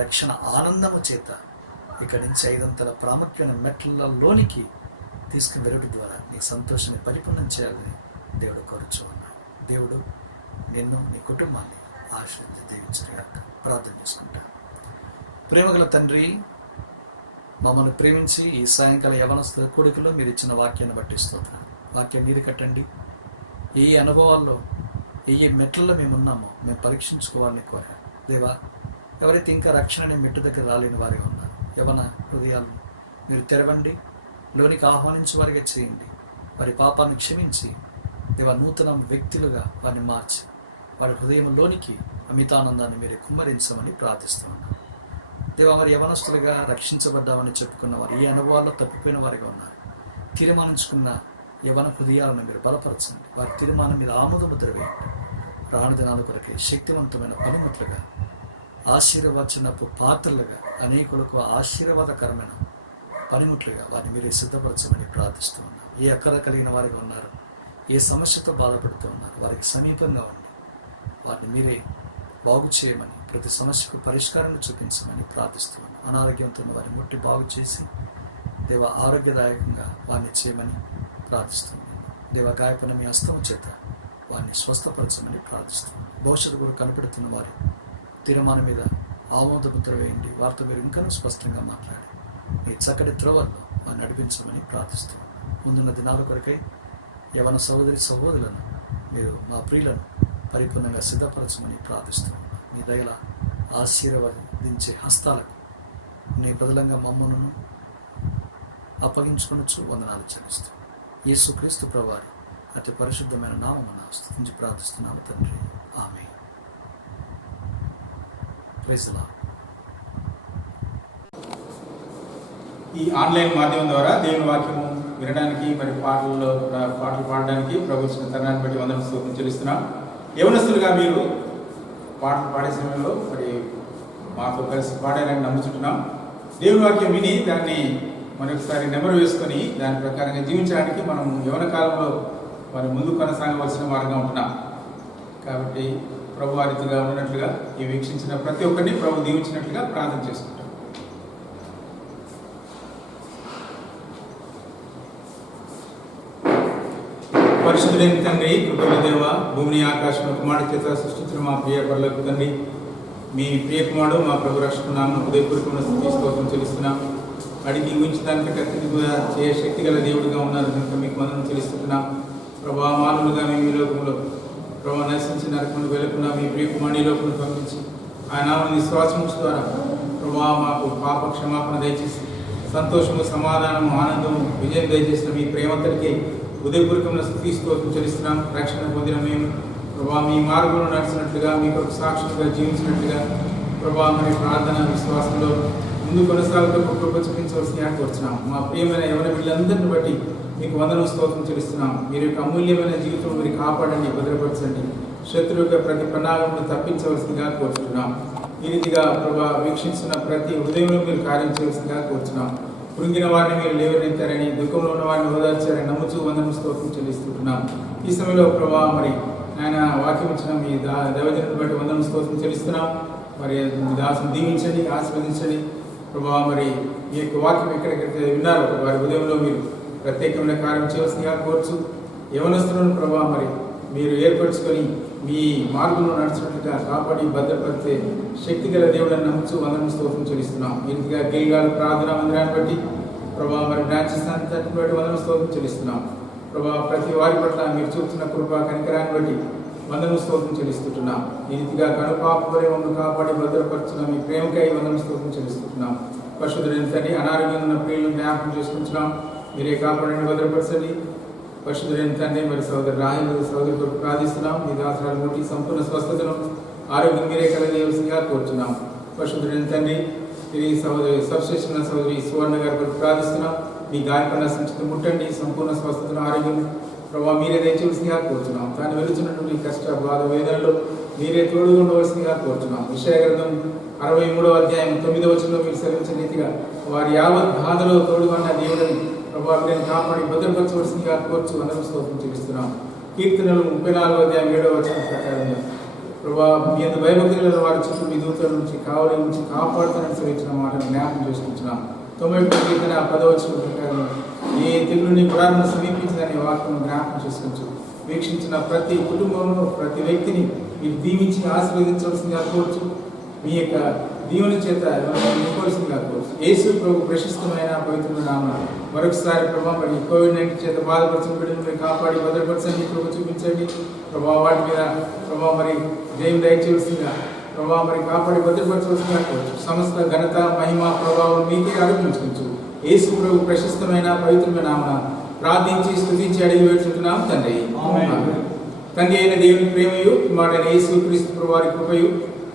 రక్షణ ఆనందము చేత ఇక్కడి నుంచి 500 ప్రాముఖ్యమైన మెట్లలోనికి తీసుకుని వెళ్ళడం ద్వారా నీ సంతోషాన్ని పరిపూర్ణం చేయాలని దేవుడు కోరుచు ఉన్నాడు. దేవుడు నిన్ను, నీ కుటుంబాన్ని ఆశ్రయించి దీవించగా ప్రార్థన చేసుకుంటాను. ప్రేమగల తండ్రి, మమ్మల్ని ప్రేమించి ఈ సాయంకాల యవనస్తుల కోరికలో మీరు ఇచ్చిన వాక్యాన్ని బట్టి స్తోత్రాలు. వాక్యం నీరు కట్టండి. ఏ అనుభవాల్లో, ఏ మెట్లలో మేము ఉన్నామో మేము పరీక్షించుకోవాలని కోరారు. దేవా, ఎవరైతే ఇంకా రక్షణ అనే మెట్టు దగ్గర రాలేని వారిగా ఉన్నారు, యవన హృదయాలను మీరు తెరవండి, లోనికి ఆహ్వానించే వారిగా చేయండి. వారి పాపాన్ని క్షమించి దేవా నూతన వ్యక్తులుగా వారిని మార్చి వారి హృదయంలోనికి అమితానందాన్ని మీరు కుమ్మరించమని ప్రార్థిస్తున్నాను. దేవా, మరి యవనస్తులుగా రక్షించబడ్డామని చెప్పుకున్న వారు ఈ అనుభవాల్లో తప్పిపోయిన వారిగా ఉన్నారు. తీర్మానించుకున్న యవన హృదయాలను మీరు బలపరచండి. వారి తీర్మానం మీద ఆమోదముద్ర వేయండి. రాను దినాల కొరకే శక్తివంతమైన పనిముట్లుగా, ఆశీర్వచనపు పాత్రలుగా, అనేకులకు ఆశీర్వాదకరమైన పనిముట్లుగా వారిని మీరే సిద్ధపరచమని ప్రార్థిస్తూ ఉన్నాను. ఏ అక్కర కలిగిన వారిగా ఉన్నారు, ఏ సమస్యతో బాధపడుతూ ఉన్నారు, వారికి సమీపంగా ఉండి వారిని మీరే బాగు చేయమని, ప్రతి సమస్యకు పరిష్కారాన్ని చూపించమని ప్రార్థిస్తూ ఉన్నాను. అనారోగ్యంతో ఉన్న వారిని ముట్టి బాగు చేసి దేవ ఆరోగ్యదాయకంగా వారిని చేయమని ప్రార్థిస్తున్నాను. దేవ, గాయపడిన మీ హస్తము చేత వారిని స్వస్థపరచమని ప్రార్థిస్తున్నాను. భవిష్యత్తు కూడా కనిపెడుతున్న వారి తీర్మానం మీద ఆమోదముద్ర వేయండి. వారితో మీరు ఇంకా స్పష్టంగా మాట్లాడి మీ చక్కటి త్రోవల్లో వారిని నడిపించమని ప్రార్థిస్తున్నాను. ముందున్న దినాల కొరకై యవన సహోదరులను మీరు మా ప్రియులను పరిపూర్ణంగా సిద్ధపరచమని ప్రార్థిస్తున్నాను. మీ దయల ఆశీర్వదించే హస్తాలకు నీ బదులంగా మమ్మలను అప్పగించుకొనొచ్చు వందనాలు చెల్లిస్తాం. యేసుక్రీస్తు ప్రభువారి అతి పరిశుద్ధమైన నామమున స్తుతించి ప్రార్థిస్తున్నాము తండ్రి, ఆమేన్. Praise the Lord. ఈ ఆన్లైన్ మాధ్యమం ద్వారా దేవుని వాక్యము వినడానికి, మరి పాటలు పాడడానికి ప్రభు ఇచ్చిన తరుణాన్ని బట్టి వందనం స్తోత్రం చెల్లిస్తున్నాం. యవనస్తులుగా మీరు పాటలు పాడే సమయంలో మరి మాతో కలిసి పాడాలని నమ్ముచుంటున్నాం. దేవుని వాక్యం విని దాన్ని మరొకసారి నెమరు వేసుకొని దాని ప్రకారంగా జీవించడానికి మనం యవన కాలంలో మరి ముందు కొనసాగవలసిన వారుగా ఉంటున్నాం. కాబట్టి ప్రభు వారిగా ఉన్నట్లుగా ఈ వీక్షించిన ప్రతి ఒక్కరిని ప్రభు దీవించినట్లుగా ప్రార్థన చేసుకుంటాం. పరిశుద్ధులైన తండ్రి, కృపగల దేవ, భూమిని ఆకాశం కుమారుడి చేత సృష్టించిన మా ప్రియ పరలోక తండ్రి, మీ ప్రియ కుమారుడు మా ప్రభు రక్షకున్నాము హృదయపూర్వకమైన స్తుతి స్తోత్రం చెల్లిస్తున్నాం. అడిగి ఊహించడానికి అత్యధికంగా చేయ శక్తి గల దేవుడిగా ఉన్నారు కనుక మీకు వందనం చెల్లిస్తున్నాం. ప్రభా, మానవులుగా మేము ఈ లోకంలో ప్రభావ నశించి నరకమును వెళ్లకుండా మీ ప్రియ కుమారుని లోకమును పంపించి ఆయన నామమున విశ్వాసము ద్వారా ప్రభా మాకు పాప క్షమాపణ దయచేసి సంతోషము, సమాధానము, ఆనందము, విజయం దయచేసిన మీ ప్రేమంతటికి హృదయపూర్వకమైన స్తుతి స్తోత్రం చెల్లిస్తున్నాం. రక్షణ పొందిన మేము ప్రభా మీ మార్గంలో నడిచినట్లుగా, మీ కొరకు సాక్షులుగా జీవించినట్లుగా ప్రభా మరి ప్రార్థన విశ్వాసంలో ముందు కొనసాగుతూ కృప చూపించవలసిన కోరుచున్నాం. మా ప్రియమైన యవన బిడ్డలందరిని బట్టి మీకు వందనం స్తోత్రం చెల్లిస్తున్నాం. మీరు యొక్క అమూల్యమైన జీవితం మీరు కాపాడండి, భద్రపరచండి. శత్రువు యొక్క ప్రతి ప్రణాళికను తప్పించవలసిందిగా కోరుచున్నాం. ఈ రీతిగా ప్రభా వీక్షించిన ప్రతి హృదయంలో మీరు కార్యం చేయవలసిందిగా కోరుచున్నాం. కృంగిన వారిని మీరు లేవనెత్తారని, దుఃఖంలో ఉన్న వారిని ఓదార్చారని నమ్ముచూ వందనం స్తోత్రం చెల్లిస్తుంటున్నాం. ఈ సమయంలో ప్రభా మరి ఆయన వాక్యం ఇచ్చిన మీ దైవజనుని బట్టి వందనం స్తోత్రం చెల్లిస్తున్నాం. మరి దాసును దీవించండి, ఆశీర్వదించండి ప్రభా. మరి మీ యొక్క వాక్యం ఎక్కడెక్కడైతే విన్నారో వారి ఉదయంలో మీరు ప్రత్యేకమైన కార్యం చేయవలసిందిగా కోర్చు. యవనస్తులను ప్రభా మరి మీరు ఏర్పరచుకొని మీ మార్గంలో నడిచినట్లుగా కాపాడి భద్రపరిచే శక్తి గల దేవుడని నమ్ముచు వందనం స్తోత్రం చెల్లిస్తున్నాం. ఇంటిగా గిల్గాలు ప్రార్థనా మందిరాన్ని బట్టి ప్రభా మరి బ్రాంచెస్ అంతటిని బట్టి వందనం స్తోత్రం చెల్లిస్తున్నాం. ప్రభా ప్రతి వారి పట్ల మీరు చూపుతున్న కృప కనికరాన్ని బట్టి వందనం స్తోత్రం చెల్లిస్తుంటున్నాం. ఈ రీతిగా కనుపాప మమ్మల్ని కాపాడి భద్రపరచిన మీ ప్రేమకై వందనం స్తోత్రం చెల్లిస్తుంటున్నాం. పరిశుద్ధుడైన తండ్రి, అనారోగ్యంగా ఉన్న ప్రియులను జ్ఞాపకం చేసుకుంటున్నాం. మీరే కాపాడండి, భద్రపరచండి. పరిశుద్ధుడైన తండ్రి, మరి సోదరు రాహిలు సోదరు కొరకు ప్రార్థిస్తున్నాం. మీ దాసరాలు ముట్టి సంపూర్ణ స్వస్థతను ఆరోగ్యం మీరే కలగజేయవలసిందిగా కోరుతున్నాం. పరిశుద్ధుడైన తండ్రి, తిరిగి సోదరి సబ్స్టేషన్ సోదరి సువర్ణ గారి కొరకు ప్రార్థిస్తున్నాం. మీ గాయపడిన సంచిత ముట్టండి, సంపూర్ణ స్వస్థతను ఆరోగ్యం ప్రభావ మీరే దయచేవలసిందిగా కోరుతున్నాం. తాను వెలుచున్నటువంటి కష్ట బాధ వేదనలో మీరే తోడుగా ఉండవలసిందిగా కోరుతున్నాం. విషయ గ్రంథం 63వ అధ్యాయం 9వ వచనంలో మీరు సెలవించిన రీతిగా వారి యావత్ బాధలో తోడుగా ఉన్న దేవుడిని ప్రభావ మీరేని కాపాడి భద్రపరచవలసిందిగా కోర్చు అందరం స్తోత్రం చెల్లిస్తున్నాం. కీర్తనలు 34వ అధ్యాయం 7వ వచనం ప్రకారంగా ప్రభావ మీ అందు భయభక్తుల వారి చుట్టూ మీ దూతల నుంచి కావలి నుంచి కాపాడుతానని సెలవించిన మాటను జ్ఞాపకం చేసుకుంటున్నాం. 91వ కీర్తన 10వ వచనం ప్రకారం ఏ తెగులుని పురాణం సమీపించిందనే వాక్యం జ్ఞాపకం చేసుకుంటూ వీక్షించిన ప్రతి కుటుంబంలో ప్రతి వ్యక్తిని మీరు దీవించి ఆశీర్వదించవలసిందిగా కోరుచు. మీ యొక్క దీవెన చేత నింపవలసిందిగా కోరుచు. యేసు ప్రభు ప్రశస్తమైన పవిత్రమైన నామమున మరొకసారి ప్రభావ మరి కోవిడ్-19 చేత బాధపరిచిన బిడ్డను మీరు కాపాడి భద్రపరచండి, ప్రభు చూపించండి. ప్రభావ వాటి మీద ప్రభావ మరి జయం దయచేవలసిందిగా ప్రభావ మరి కాపాడి భద్రపరచవలసిందిగా కోరుచు. సమస్త ఘనత మహిమ ప్రభావం మీకే ఆరోపించుకోవచ్చు. యేసు ప్రభు ప్రశస్తమైన పవిత్రమైన నామమున ప్రార్థించి స్తుతించి అడిగి వేడుకుంటున్నాం తండ్రి. తండ్రి అయిన దేవుని ప్రేమయు కుమారుడైన యేసు క్రీస్తు ప్రభు వారి కృపయు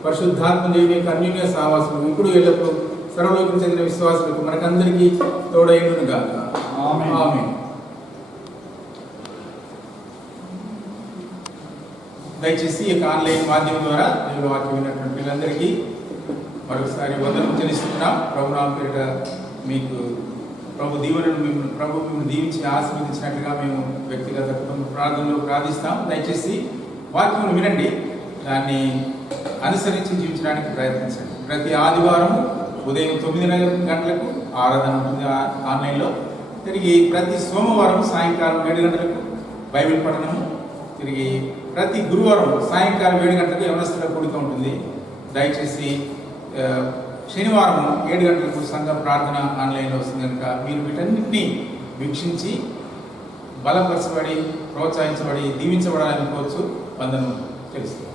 పరిశుద్ధాత్మ దేవుని యొక్క అన్యోన్య సహవాసము ఇప్పుడు ఎల్లప్పుడూ సర్వలోకం చెందిన విశ్వాసులకు మనకందరికీ తోడైండును గాక. ఆమేన్. దయచేసి ఈ యొక్క ఆన్లైన్ మాధ్యమం ద్వారా దేవుని వాక్యం విన్నటువంటి పిల్లలందరికీ మరొకసారి వందనం చెల్లిస్తున్నాం. ప్రభునామం పేరిట మీకు ప్రభు దీవెనను మిమ్మల్ని దీవించి ఆశీర్వదించినట్లుగా మేము వ్యక్తిగత కుటుంబ ప్రార్థనలో ప్రార్థిస్తాం. దయచేసి వాక్యమును వినండి, దాన్ని అనుసరించి జీవించడానికి ప్రయత్నించండి. ప్రతి ఆదివారం ఉదయం 9 గంటలకు ఆరాధన ఉంటుంది ఆన్లైన్లో. తిరిగి ప్రతి సోమవారం సాయంకాలం 7 గంటలకు బైబిల్ పఠనము. తిరిగి ప్రతి గురువారం సాయంకాలం 7 గంటలకు యవనస్తుల కూడిక ఉంటుంది. దయచేసి శనివారం 7 గంటలకు సంఘ ప్రార్థన ఆన్లైన్లో వస్తుంది కనుక మీరు వీటన్నింటినీ వీక్షించి బలపరచబడి ప్రోత్సహించబడి దీవించబడాలని కోరుచు వందనం తెలుస్తుంది.